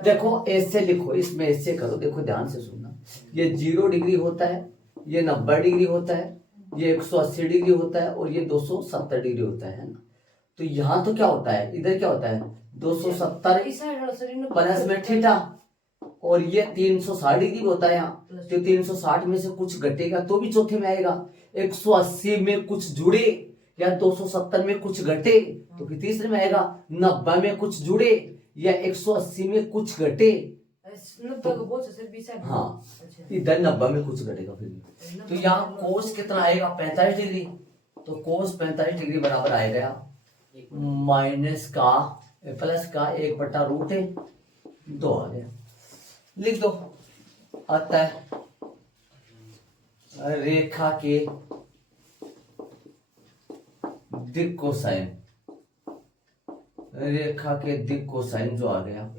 देखो ऐसे लिखो, इसमें ऐसे करो, देखो ध्यान से सुनना, ये 0 डिग्री होता है, ये 90 डिग्री होता है, ये 180 डिग्री होता है, और ये 270 डिग्री होता है ना। तो यहाँ तो क्या होता है, इधर क्या होता है 270 प्लस में थीटा, और ये 360 डिग्री होता है यहाँ, तो 360 में से कुछ घटेगा तो भी चौथे में आएगा, 180 में कुछ जुड़े या 270 में कुछ घटे तो फिर तीसरे में आएगा, 90 में कुछ जुड़े या 180 में कुछ घटे हाँ, इधर 90 में कुछ घटेगा फिर। तो यहाँ कोस कितना आएगा 45 डिग्री, तो कोस 45 डिग्री बराबर आएगा माइनस का प्लस का 1/√2 आ गया, लिख दो। अतः रेखा के दिक् कोसाइन, रेखा के दिक् कोसाइन जो आ गया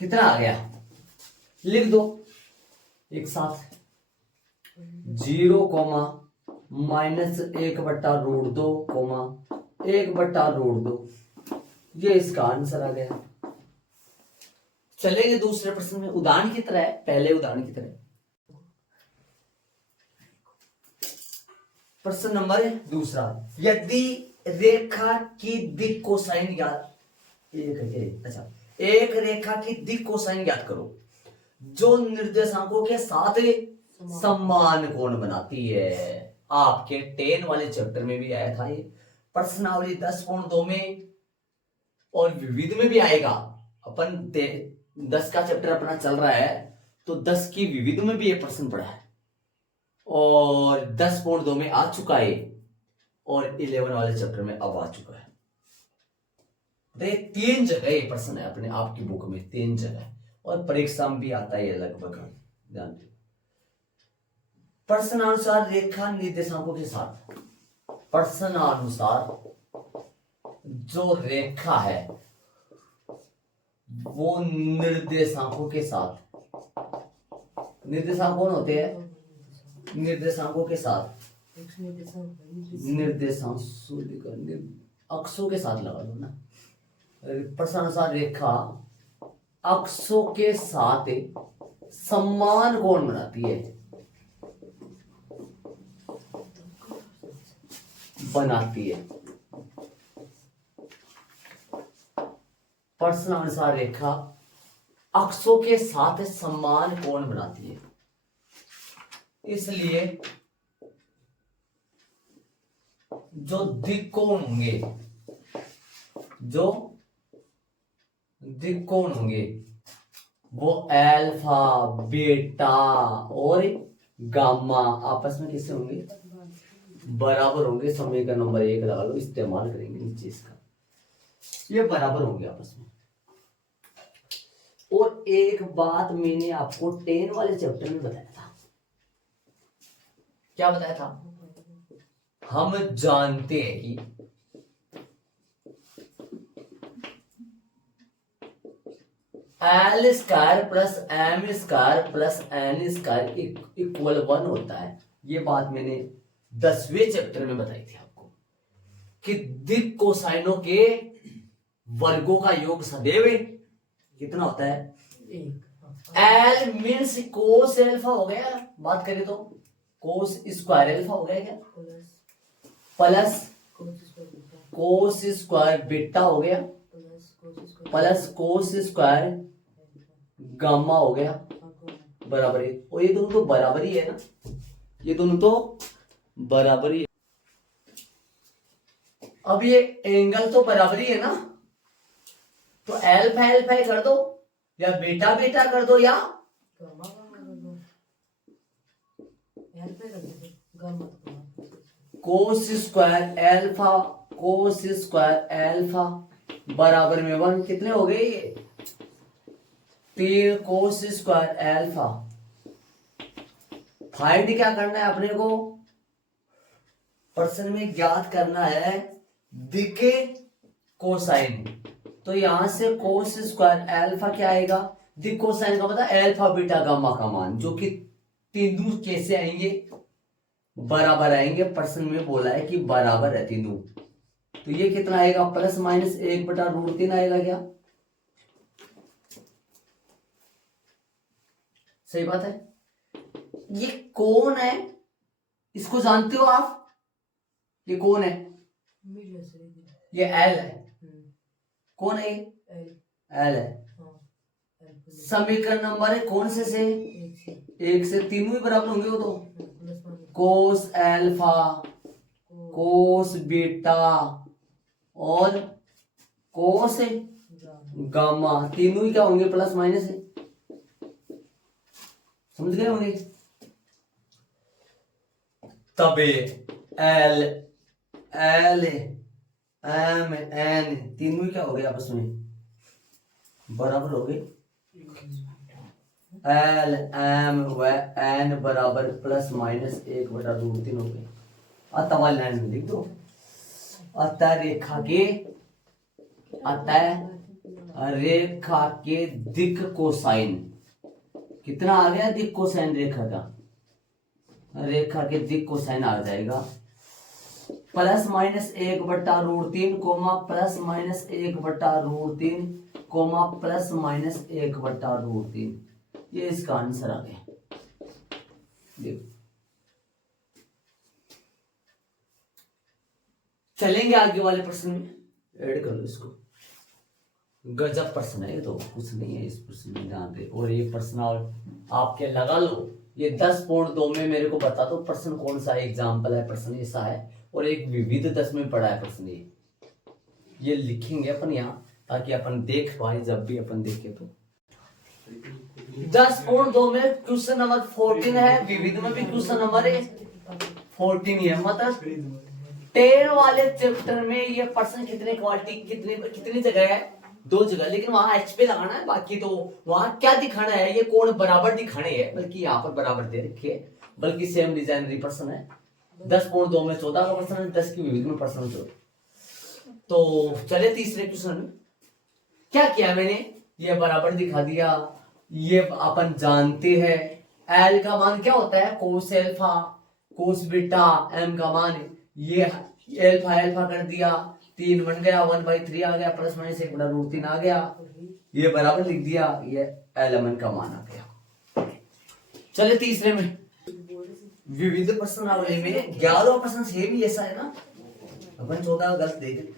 कितना आ गया, लिख दो एक साथ, 0 माइनस 1/√2 1/√2, ये इसका आंसर आ गया। चलेंगे दूसरे प्रश्न में, उदाहरण की तरह है, पहले उदाहरण की तरह। प्रश्न नंबर दूसरा, यदि रेखा की दिक् कोसाइन ज्ञात, एक रेखा की दिक् कोसाइन ज्ञात करो जो निर्देशांकों के साथ समान कोण बनाती है। आपके 10 वाले चैप्टर में भी आया था ये, प्रश्नावली 10.2 में और विविध में भी आएगा। अपन 10 का चैप्टर अपना चल रहा है, तो 10 की विविध में भी ये प्रश्न पड़ा है, और 10.2 में आ चुका है, और 11 वाले चैप्टर में अब आ चुका है। तो 3 जगह ये प्रश्न है अपने आपकी बुक में, 3 जगह, और परीक्षा में भी आता है ये लगभग, ध्यान दो। प्रश्नानुसार रेखा निर्देशांकों के साथ, प्रश्नानुसार जो रेखा है वो निर्देशांकों के साथ, निर्देशांक कौन होते हैं, निर्देशांकों के साथ, निर्देशांक अक्षों के साथ लगा लो ना। प्रश्नानुसार रेखा अक्षों के साथ समान कोण बनाती है, प्रश्नानुसार रेखा अक्षों के साथ समान कोण बनाती है, इसलिए जो दिक्कोण होंगे, जो दिक्कोण होंगे वो अल्फा, बीटा और गामा आपस में किससे होंगे, बराबर होंगे। समीकरण नंबर 1 लगा लो, इस्तेमाल करेंगे नीचे इसका, ये बराबर होंगे आपस में। और एक बात मैंने आपको 10 वाले चैप्टर में बताया था, क्या बताया था, हम जानते हैं कि L square plus M square plus N square equal 1 होता है। ये बात मैंने 10वें चैप्टर में बताई थी आपको, कि दिक् कोसाइनों के वर्गों का योग सदैव कितना होता है, एल मीन्स कोस एल्फा हो गया, बात करें तो कोस स्क्वायर एल्फा हो गया क्या, प्लस कोस स्क्वायर बीटा हो गया, प्लस कोस स्क्वायर गामा हो गया, बराबर है। और ये दोनों तो बराबर ही है ना, ये दोनों तो बराबर ही है। अब ये एंगल तो बराबर ही है ना, तो एल्फा एल्फा कर दो, या बीटा बीटा कर दो, या गामा तो कोस स्क्वायर एल्फा बराबर में 1 कितने हो गए ये 3 कोस स्क्वायर एल्फा। फाइंड क्या करना है अपने को प्रश्न में ज्ञात करना है दिखे कोसाइन। तो यहां से कोस स्क्वायर एल्फा क्या आएगा दिख कोसाइन का मतलब एल्फा बीटा गामा का मान जो कि तीनों कैसे आएंगे बराबर आएंगे। प्रश्न में बोला है कि बराबर है तीनों। तो ये कितना आएगा प्लस माइनस 1/√3 आएगा क्या सही बात है। ये कौन है इसको जानते हो आप ये कौन है मिल से ये एल है कौन है एल एल है। हाँ एल समीकरण नंबर है कौन से 1 से तीनों ही बराबर होंगे वो तो plus minus cos alpha cos beta और कोस गामा तीनों ही क्या होंगे प्लस माइनस है समझ गए होंगे। तबे एल एल एम एन तीनों ही क्या हो गए आपस में बराबर हो गए। एल एम व एन बराबर प्लस माइनस 1/√3 हो गए। अतः वाली लाइन में लिख दो अतः रेखा के दिक् कोसाइन कितना आ गया दिक् कोसाइन रेखा के दिक् कोसाइन आ जाएगा plus minus 1/√3 coma plus minus 1/√3 coma plus minus 1/√3 ये इसका आंसर आ गया। देखो चलेंगे आगे वाले प्रश्न में ऐड कर लो इसको। गजब प्रश्न है ये तो कुछ नहीं है इस प्रश्न में ध्यान दे। और ये प्रश्न और आपके लगा लो ये 10.2 में मेरे को बता दो प्रश्न कौन सा एग्जाम्पल है प्रश्न ऐसा है। और एक विविध 10 में पढ़ा है प्रश्न ये लिखेंगे अपन यहाँ ताकि अपन देख पाए जब भी अपन देखे तो। 10.2 में क्वेश्चन नंबर 14 है विविध में भी क्वेश्चन नंबर 14 ही है। मतलब 10 वाले चैप्टर में ये प्रश्न कितने क्वालिटी कितनी जगह है 2 जगह लेकिन वहां एच पे लगाना है बाकी तो वहां क्या दिखाना है ये कोण बराबर दिखाने हैं बल्कि यहाँ पर बराबर दे रखे है बल्कि सेम डिजाइनरी प्रश्न है। 10.2 में 14 का प्रश्न है 10 की विविध में प्रश्न 14। तो चले तीसरे क्वेश्चन में क्या किया मैंने ये बराबर दिखा दिया। ये अपन जानते हैं एल का मान क्या होता है cos alpha cos beta M का मान ये एल्फा एल्फा कर दिया 3 बन गया 1/3 आ गया प्लस माइनस 1/√3 आ गया ये बराबर लिख दिया ये एल का मान आ गया। चले तीसरे में विविध प्रश्नावली में 11 प्रश्न सेम ही ऐसा है ना अपन 14 गलत देख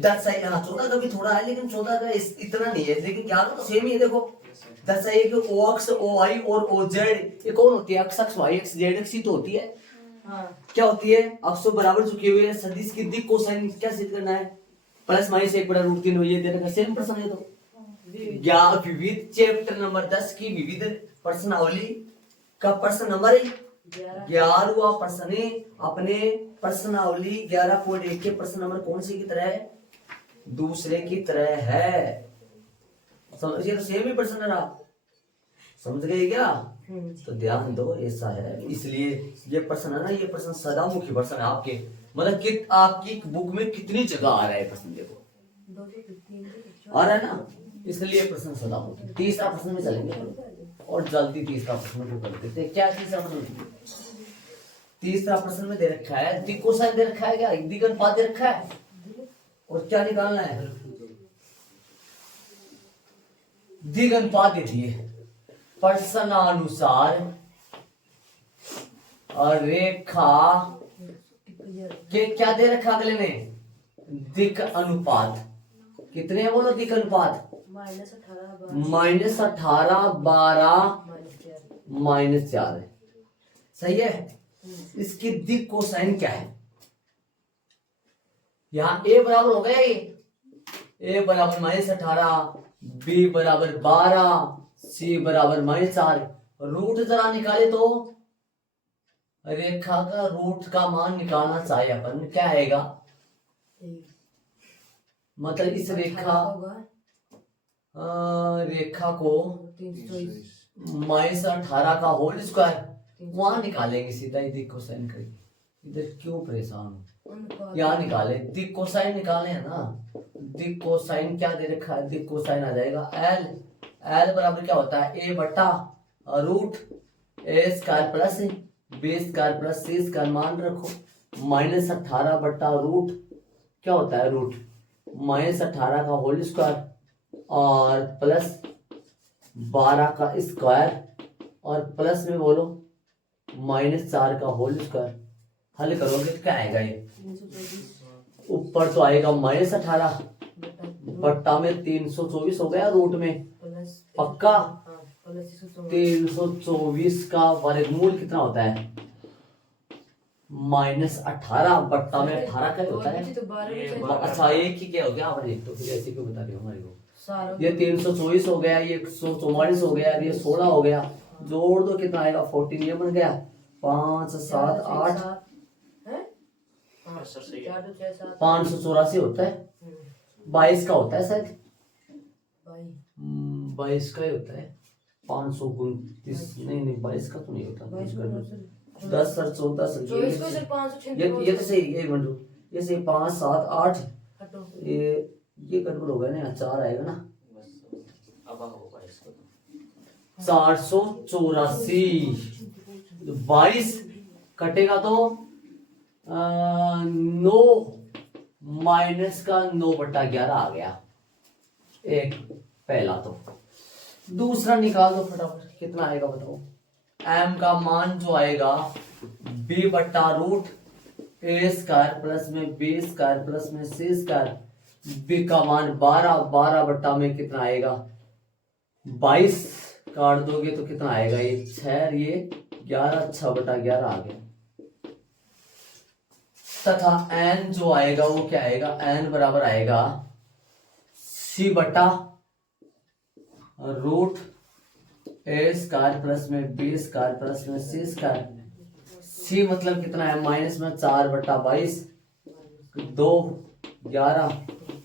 10 सही हाँ 14 का भी थोड़ा है लेकिन 14 का इतना नहीं है लेकिन 11 तो सेम ही है। देखो 10 है कि ओ अक्ष ओ आई और ओ जेड ये कौन होती है अक्ष वाई अक्ष जेड अक्ष ही तो होती है। हाँ। क्या होती है अक्षों बराबर झुके हुए हैं सदिश की दिक् कोसाइन क्या सिद्ध करना है प्लस माइनस 1/√3 ये दे रखा सेम प्रश्न है। तो विविध चैप्टर नंबर 10 की विविध प्रश्नावली का प्रश्न नंबर 11वां प्रश्न है अपने प्रश्नावली 11.1 के प्रश्न नंबर कौन से की तरह है दूसरे की तरह है। समझिए तो सेम ही प्रश्न है आप समझ गए क्या। तो ध्यान दो ऐसा है इसलिए ये प्रश्न है ना ये प्रश्न सदामुखी प्रश्न है आपके मतलब कि आपकी बुक में कितनी जगह आ रहा है प्रश्न देखो आ रहा है ना इसलिए प्रश्न सदामुखी। तीसरा प्रश्न में चलेंगे और जल्दी तीसरा प्रश्न को कर देते हैं। क्या तीसरा प्रश्न में दे रखा है दिक् कोसाइन दे रखा है क्या दिक् अनुपात दे रखा है और क्या निकालना है दिक् अनुपात दे दिए प्रश्नानुसार रेखा के क्या दे रखा अगले ने दिक् अनुपात कितने हैं बोलो दिक् अनुपात -18 12 -4 है सही है। इसकी दिक् कोसाइन क्या है यहाँ ए बराबर हो गया ए बराबर -18 बी बराबर 12 सी बराबर -4 रूट जरा निकाले तो रेखा का रूट का मान निकालना चाहिए अपन, क्या आएगा? एक मतलब इस 18 रेखा होगा रेखा को 320 -18 का होल स्क्वायर वहां निकालेंगे सीधा, इधर कोसाइन करके। इधर क्यों परेशान हो, उनका यहाँ निकाले, दिक कोसाइन निकाले है ना। दिक कोसाइन क्या दे रखा है, दिक कोसाइन आ जाएगा एल। एल बराबर क्या होता है, ए बटा root A square plus B square plus C square, मान रखो -18 बटा रूट क्या होता है, रूट -18 का होल स्क्वायर और प्लस 12 का स्क्वायर और प्लस में बोलो -4 का होल स्क्वायर। हल करोगे तो क्या आएगा, ये 324 ऊपर तो आएगा -18 बटा बट्टा में 324 हो गया, रूट में प्लस पक्का हाँ प्लस 324 का वर्गमूल कितना होता है, -18 बट्टा में 18 का होता है। तो 12 ये में 12 अच्छा एक ही क्या हो गया, आप एक तो फिर ऐसे क्यों बता रहे हो हमारे को। सारा ये 324 हो गया, ये 144 हो गया, ये 16 हो गया, जोड़ दो कितना आएगा 14, ये बन गया 5 7 8 है हाँ, सर सही है। 4 2 6 7 584 होता है, 22 का होता है शायद, भाई 22 का ही होता है, 529 नहीं 22 का तो नहीं होता, 10 सर 14 सर 24 को सर 596 ये तो सही, ये बंधु ये सही 5 7 8 हटो ये गड़बड़ हो गया ना, 4 आएगा ना, बस अब होगा इसको तो 484 22 कटेगा तो 9 माइनस का 9/11 आ गया, एक पहला। तो दूसरा निकाल दो फटाफट, कितना आएगा बताओ। m का मान जो आएगा b बट्टा रूट ए स्क्वायर प्लस में बी स्क्वायर प्लस में सी स्क्वायर, b का मान 12 बट्टा में कितना आएगा 22, काट दोगे तो कितना आएगा, ये 6 ये 11, 6/11 आ गया। तथा n जो आएगा वो क्या आएगा, n बराबर आएगा c बटा रूट ए स्क्वायर प्लस में बी स्क्वायर प्लस में सी स्क्वायर, c मतलब कितना है, माइनस में 4/22 2 11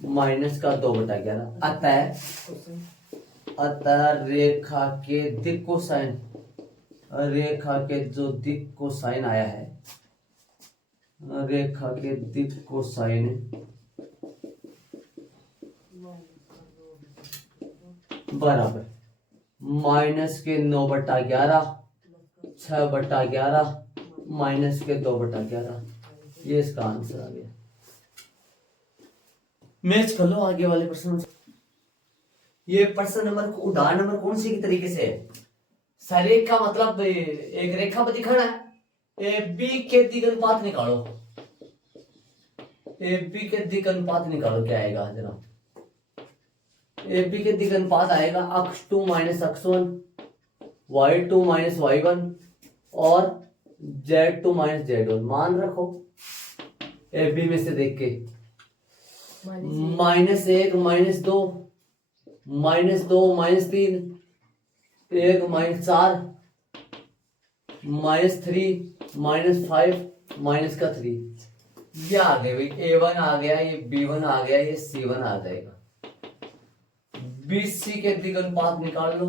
माइनस का 2/11। अतः रेखा के दिक कोसाइन, रेखा के जो दिक कोसाइन आया है, रेखा के दिक कोसाइन बराबर माइनस के 9/11 6/11 माइनस के 2/11, ये इसका आंसर आ गया। मैच कर लो आगे वाले प्रश्न। ये प्रश्न नंबर उदाहरण नंबर कौन सी के तरीके से है, सरेखा मतलब एक रेखा पर दिखाना है, ए बी के दिग अनुपात निकालो, ए बी के दिग अनुपात निकालो, क्या आएगा जरा, ए बी के दिग अनुपात आएगा x2 minus x1 y2 minus y1 और z2 माइनस z1, मान रखो ए बी में से देख के -1 -2 -2 -3 1 -4 -3 -5 -3, ये आ गए भाई, A1 आ गया, ये B1 आ गया, ये C1 आ जाएगा। BC के दिग अनुपात निकाल लो,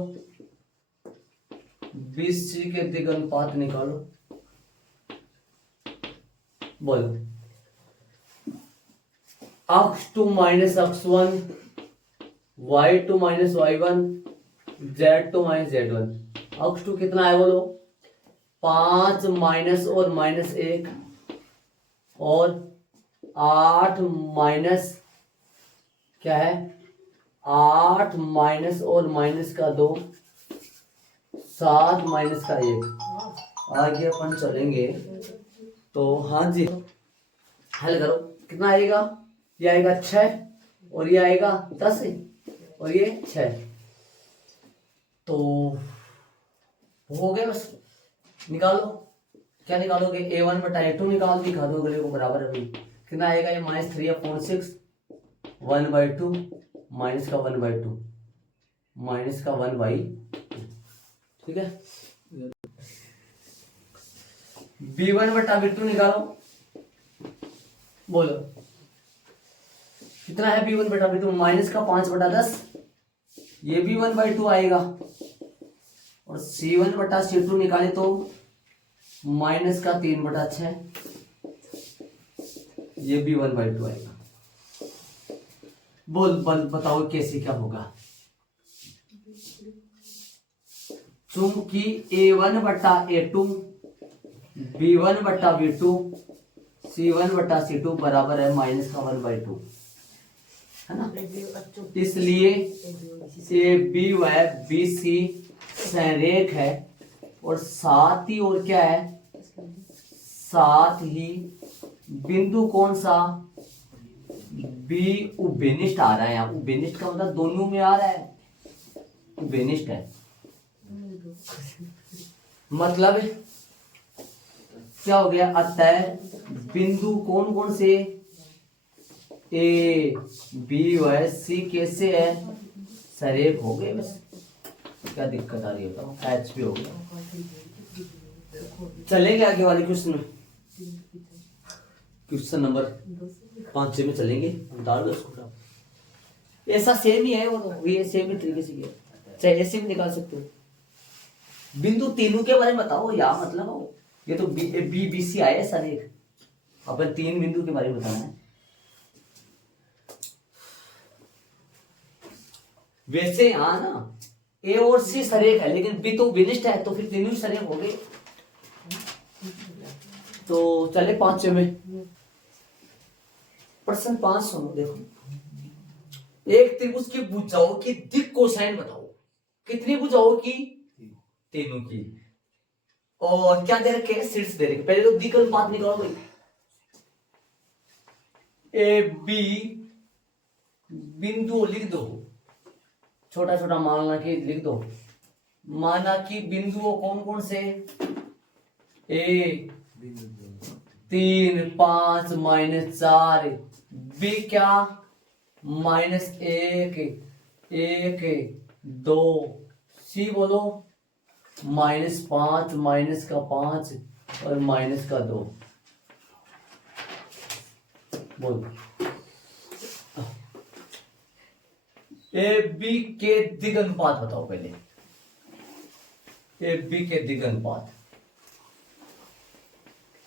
BC के दिग अनुपात निकालो, बोलो x2 minus x1 y2 minus y1 z2 minus z1। x2 कितना है बोलो, 5 माइनस और -1 और 8 माइनस क्या है, 8 माइनस और माइनस का 2 7 माइनस का 1। आगे अपन चलेंगे तो हाँ जी, हल करो, कितना आएगा, ये आएगा 6 और ये आएगा 10 और ये 6, तो हो गया बस। निकालो, क्या निकालोगे, A1 बटा A2 निकाल दिखा दो अगले को, बराबर अभी कितना आएगा, ये -3/6 1/2 माइनस का 1/2 माइनस का 1/2, ठीक है। B1 बटा B2 निकालो, बोलो कितना है B1 बटा B2? माइनस का 5/10, ये भी 1/2 आएगा। और C1 बटा C2 निकाले तो माइनस का 3/6, ये भी 1/2 आएगा। बोल बताओ कैसे क्या होगा? चूंकि A1 बटा A2, B1 बटा B2, C1 बटा C2 बराबर है माइनस का 1/2, है ना? इसलिए AB व BC संरेख है, और साथ ही और क्या है, साथ ही बिंदु कौन सा? B उभयनिष्ठ आ रहा है। यहाँ उभयनिष्ठ का मतलब दोनों में आ रहा है, उभयनिष्ठ है। मतलब क्या हो गया? अतः बिंदु कौन कौन से? A, B व C कैसे है? संरेख हो गए। बस क्या दिक्कत आ रही है बताओ? H भी हो गया। चलेंगे आगे वाले क्वेश्चन में, क्वेश्चन नंबर 5-6 में चलेंगे। डाल दो उसको, ऐसा सेम ही है वो, तो ये सेम ही तरीके से किया, चाहे ऐसे भी निकाल सकते हो। बिंदु तीनों के बारे में बताओ या मतलब हो, ये तो बी बी सी आया सर, एक अपन 3 बिंदु के बारे में बताना है। वैसे यहाँ ना ए और सी सरेख है, लेकिन बी तो विनिष्ठ है, तो फिर तीनों सरेख हो गए। तो चले 5 में प्रश्न 5 सुनो, देखो। एक त्रिभुज की भुजाओं की दिक् कोसाइन बताओ। कितनी भुजाओं की? तीनों की। और क्या दे रखे? शीर्ष दे रखे। पहले तो दिक् अनुपात निकालो भाई। ए बी बिंदु लिख दो, छोटा छोटा माना कि लिख दो। माना कि बिंदुओं कौन कौन से? ए 3, 5, -4, बी क्या? -1, 1, 2, सी बोलो -5, -5 और -2। बोलो ए बी के दिक् अनुपात बताओ पहले। ए बी के दिक् अनुपात,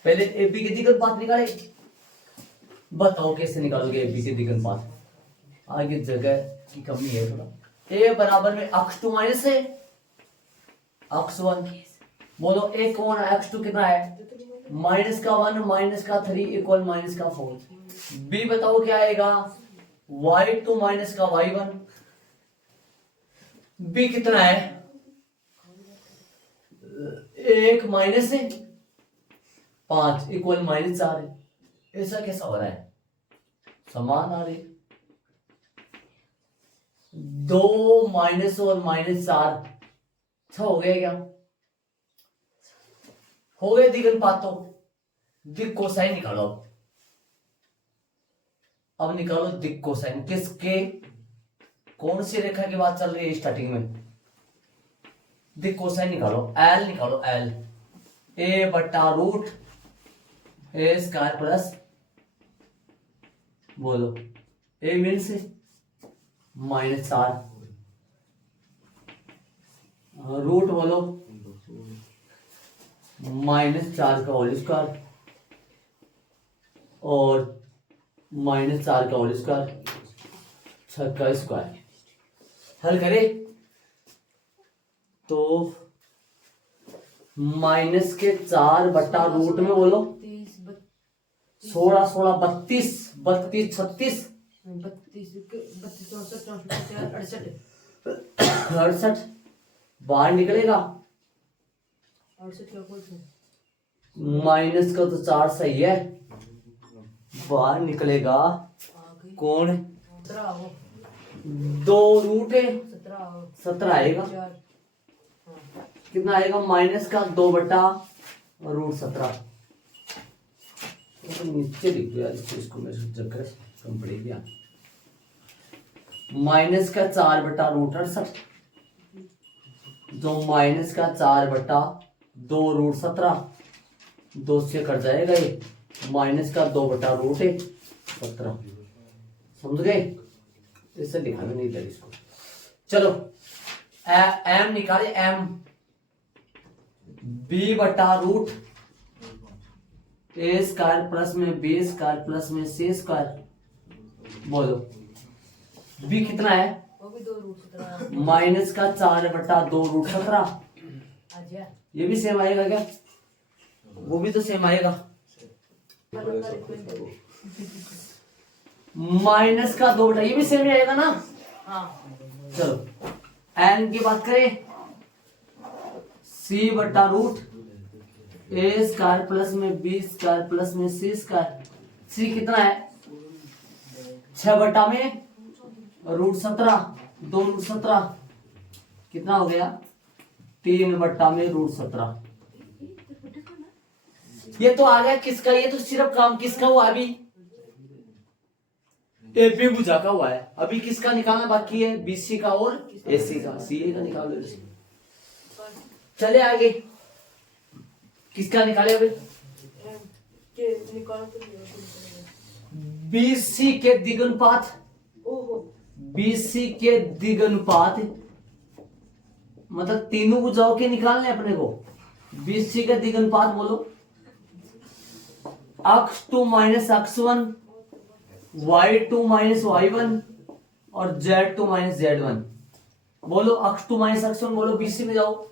पहले ए बी के दिक् अनुपात निकाले। बताओ कैसे निकालोगे ए बी के दिक् अनुपात? आगे जगह की कमी है थोड़ा। ए बराबर में x2 माइनस है x1। बोलो ए कौन है? x2 कितना है? -1, -3 इक्वल -4। बी बताओ क्या आएगा? y2 माइनस का y1। बी कितना है? 1 माइनस 5 इक्वल -4 है। ऐसा कैसा हो रहा है? समान आ रहे। 2 माइनस और -4 अच्छा हो गया क्या? हो गया दिक् अनुपात। तो दिक् कोसाइन निकालो। अब निकालो दिक् कोसाइन। किसके? कौन सी रेखा की बात चल रही है स्टार्टिंग में? दिक् कोसाइन निकालो। एल निकालो, एल ए बटा रूट ए स्क्वायर प्लस, बोलो ए मीन्स -4, रूट बोलो -4 का होल स्क्वायर और -4 का होल स्क्वायर, 6 का स्क्वायर। हल करें तो -4 बटा रूट में बोलो 16, 16, 32, 32, 36, 68 बाहर निकलेगा। माइनस का तो 4 सही है, बाहर निकलेगा कौन? 2 रूट है 17 आएगा। कितना आएगा? माइनस का 2 बटा रूट 17। तो नीचे लिख दो यार इसको, मैं चक्कर कम पड़ेगी। माइनस का 4 बटा रूट 68, जो -4 बटा 2 रूट 17 2 से कट जाएगा ये, माइनस का 2/√17। समझ गए? इससे लिखा भी नहीं था इसको। चलो एम निकाले, एम b/√, a² प्लस में b² प्लस में c²। बोलो b कितना है? वो भी 2√17 माइनस का 4/2√17। आजा। ये भी सेम आएगा क्या? वो भी तो सेम आएगा। माइनस का 2 ये भी सेम ही आएगा ना। हाँ चलो एन की बात करें, c/√, a² प्लस में b² प्लस में c²। c कितना है? 6/√17, 2√17 कितना हो गया? 3/√17। ये तो आ गया किसका? ये तो सिर्फ काम किसका हुआ अभी? ए बी बुझा का हुआ है। अभी किसका निकालना बाकी है? बीसी का और एसी का। सीए का निकाल लो। चले आगे, किसका निकाले अभी? के निकालो तो बीसी के द्विगुणपात, ओहो बीसी के द्विगुणपात मतलब तीनों भुजाओं के निकालने अपने को। बीसी के द्विगुणपात बोलो, x2 minus x1, y2 minus y1 और z2 माइनस z1। बोलो x2 माइनस x1, बोलो बीसी में जाओ।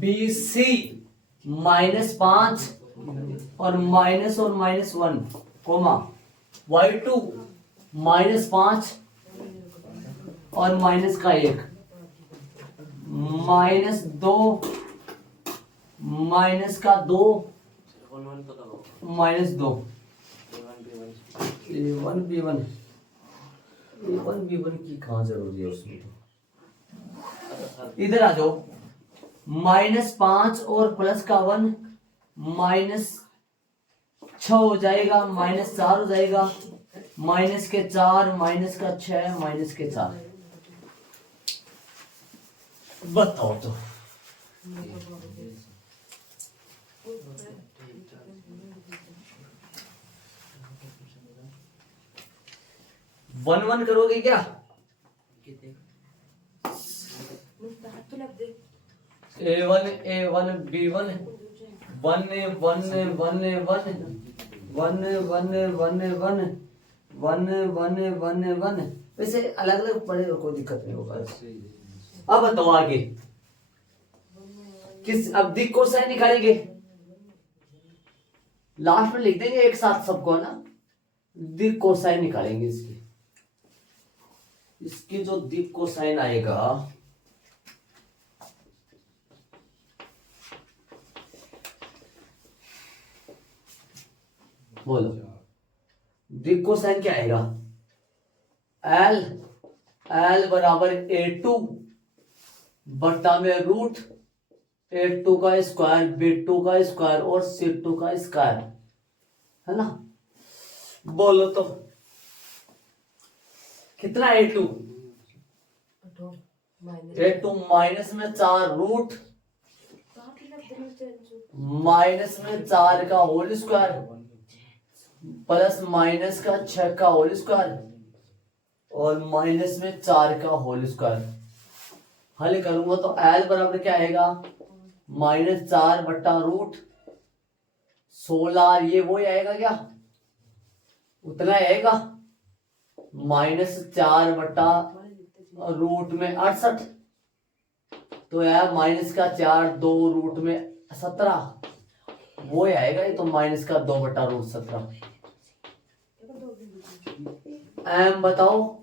बीसी -5 और -1 कोमा y2 -5 और -1 -2 -2 -2 A1 B1 की कहाँ जरूरी है उसमें? तो इधर आ जाओ, -5 और +1 -6 हो जाएगा, -4 हो जाएगा, -4 -6 -4। बताओ तो वन करोगे क्या? A1 B1 1 वैसे अलग अलग पढ़े और कोई दिक्कत नहीं होगा। अब बताओ आगे किस अब दिक कोसाइन निकालेंगे। लास्ट में लिख देंगे एक साथ सबको ना, दिक कोसाइन निकालेंगे इसकी जो दिक कोसाइन आएगा बोलो, दिक कोसाइन क्या आएगा? L बराबर A2 बट्टा में रूट A2 का स्क्वायर, B2 का स्क्वायर और C2 का स्क्वायर, है ना। बोलो तो कितना A2 माइनस में 4 रूट माइनस में 4 का होल स्क्वायर प्लस माइनस का 6 का होल स्क्वायर और माइनस में 4 का होल स्क्वायर। हल करूंगा तो L बराबर क्या आएगा? -4 बट्टा रूट 16, ये वो आएगा क्या? उतना आएगा। -4 बट्टा रूट में 68 तो यार माइनस का 4 2 रूट में 17 वो आएगा। ये तो -2 बट्टा रूट 17। एम बताओ,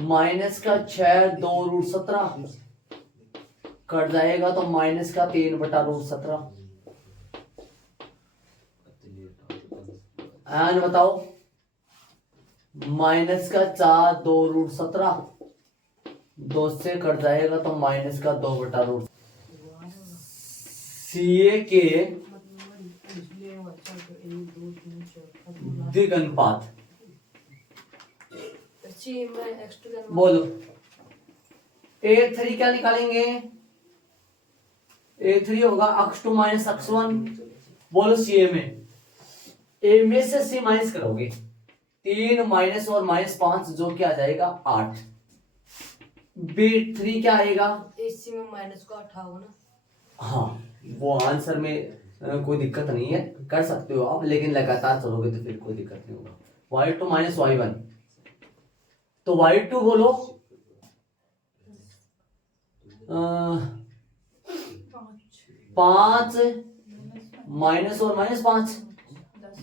-6 2 रूट 17 कट जाएगा तो -3 बटा रूट 17। एन बताओ, -4 2 रूट 17 2 से कट जाएगा तो -2 बटा रूट। सीए के द्विगुणपात बोलो। A3 क्या निकालेंगे? A3 होगा x2 माइनस x1। बोलो CA में, A में से C माइनस करोगे 3 माइनस और -5 जो क्या आ जाएगा 8। B3 क्या आएगा? AC में माइनस का 8 होगा ना। हाँ वो आंसर में कोई दिक्कत नहीं है, कर सकते हो आप, लेकिन लगातार चलोगे तो फिर कोई दिक्कत नहीं होगा। y2 माइनस y1, तो y2 बोलो 5 माइनस और -5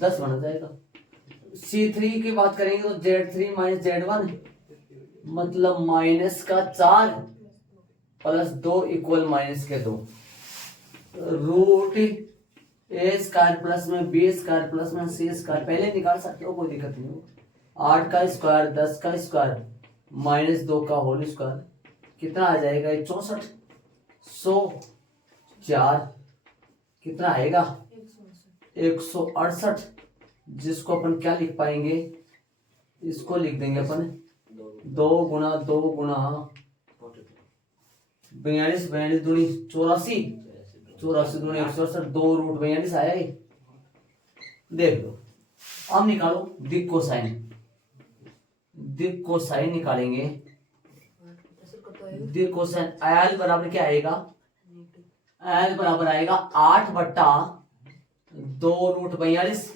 10 बन जाएगा। C3 की बात करेंगे तो Z3 माइनस Z1 मतलब माइनस का 4 प्लस 2 इक्वल माइनस के 2 रूट ए स्क्वायर प्लस में बी स्क्वायर प्लस में सी स्क्वायर पहले निकाल सकते हो, कोई दिक्कत नहीं हो। 8 का स्क्वायर 10 का स्क्वायर माइनस 2 का होल स्क्वायर कितना आ जाएगा? 64 104 कितना आएगा? 168, जिसको अपन क्या लिख पाएंगे? इसको लिख देंगे अपन 2 गुना 2 गुना 42 42 दूनी 84 84 दूनी 168 2 रूट 42 आया ये। देख लो, अब निकालो दिक कोसाइन। दिक कोसाइन निकालेंगे। दिक कोसाइन आयल बराबर क्या आएगा? आयल बराबर आएगा 8 बट्टा 2 रूट 42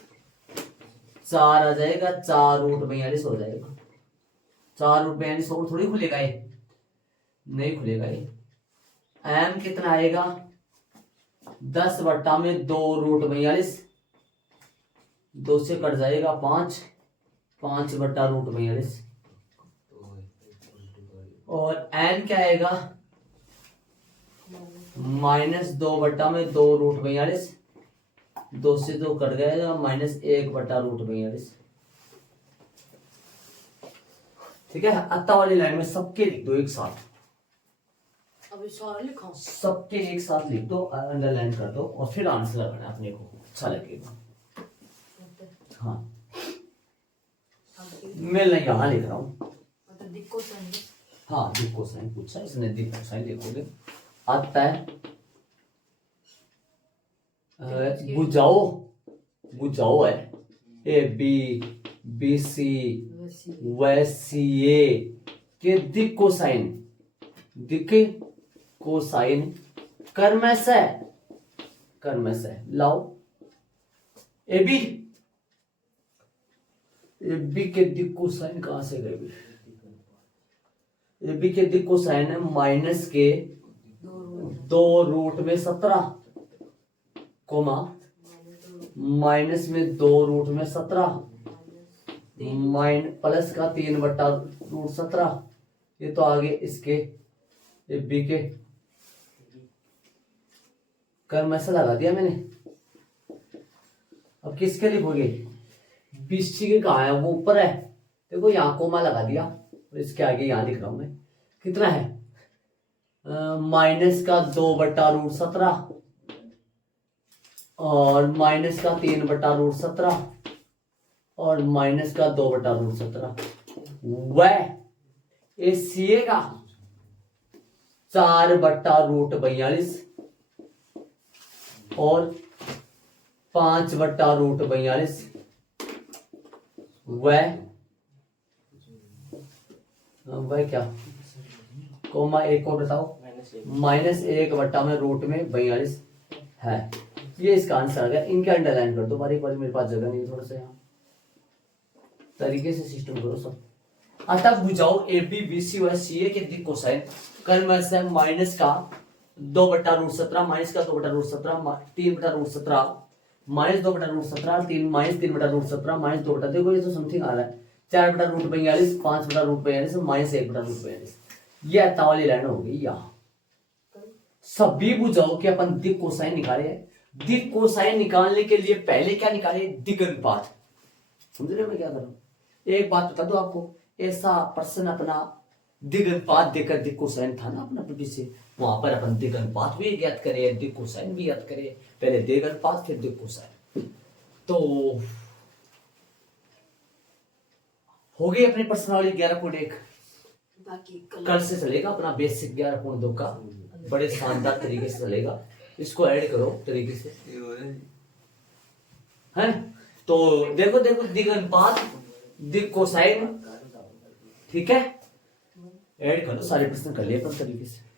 4 आ जाएगा, 4 रूट 42 हो जाएगा। 4 रूट 42 और थोड़ी खुलेगा ये, नहीं खुलेगा ये। एम कितना आएगा? 10 बट्टा में 2 रूट 42 2 से कट जाएगा 5 5 बट्टा रूट 42 और एन क्या आएगा? माइनस 2 बट्टा में 2 रूट 42 2 से 2 कट गएगा माइनस 1 बट्टा रूट 42। ठीक है, अत्ता वाली लाइन में सबके लिख दो एक साथ। अभी सारा लिखा सबके एक साथ लिख दो, अंडरलाइन कर दो और फिर आंसर लगाना अपने को अच्छा लगेगा। हाँ मैं यहाँ लिख रहा हूँ। मतलब दिक कोसाइन। हाँ दिक कोसाइन पूछा इसने, दिक कोसाइन लिखोगे। आता है बुझाओ, बुझाओ है ए बी बी सी व सी ए के दिक कोसाइन। दिक कोसाइन कर्मश है, कर्मश है। लाओ ए बी के दिक कोसाइन कहां से गए? ए बी के दिक कोसाइन है माइनस के 2 रूट में 17 कोमा माइनस में 2 रूट में 17 प्लस का 3 बट्टा रूट 17। ये तो आगे इसके ए बी के कर्मश लगा दिया मैंने। अब किसके लिखोगे? बीसी के कहा है? वो ऊपर है, देखो यहाँ कोमा लगा दिया और इसके आगे यहाँ लिख रहा हूं मैं। कितना है? माइनस का 2 बट्टा रूट 17 और माइनस का 3 बट्टा रूट 17 और माइनस का 2 बट्टा रूट 17। वह सीए का 4 बट्टा रूट 42 और 5 बट्टा रूट 42। वह क्या? कोमा एक और बताओ। माइनस 1 बट्टा में रूट में 42 है। ये इसका आंसर आ गया। इनके अंडरलाइन कर दो बारी बारी, मेरे पास जगह नहीं, थोड़ा सा यहाँ तरीके से सिस्टम करो सब। अतः बुझाओ ए बी बी सी व सी ए के दिक कोसाइन कर्मश है माइनस का 2 बट्टा रूट 17 माइनस का 2 बट्टा रूट 17 3 बट्टा रूट 17 माइनस 2 बटा रूट 17 3 माइनस 3 बटा रूट 17 माइनस 2 बटा, देखो ये तो समथिंग आ रहा है 4 बटा रूट 42 5 बटा रूट 42 माइनस 1 बटा रूट 42। ये अत्ता वाली लाइन हो गई। यहाँ सभी बुझाओ कि अपन दिक कोसाइन निकाले। दिक कोसाइन निकालने के लिए पहले क्या निकाले? दिक अनुपात। समझ रहे हो मैं क्या कर रहा हूँ? एक बात बता दो आपको, ऐसा प्रश्न अपना दिक अनुपात देकर दिक कोसाइन था ना अपना पीछे, वहां पर अपन दिक अनुपात भी ज्ञात करें दिक कोसाइन भी ज्ञात करें। पहले दिक अनुपात फिर दिक कोसाइन। तो हो गई अपनी प्रश्नावली 11.1। बाकी कल से चलेगा अपना बेसिक 11.2 का, बड़े शानदार तरीके से चलेगा। इसको ऐड करो तरीके से, है। तो देखो देखो दिग अनुपात, दिग कोसाइन, ठीक है। ऐड करो, सारे प्रश्न कर लिए अपन तरीके से।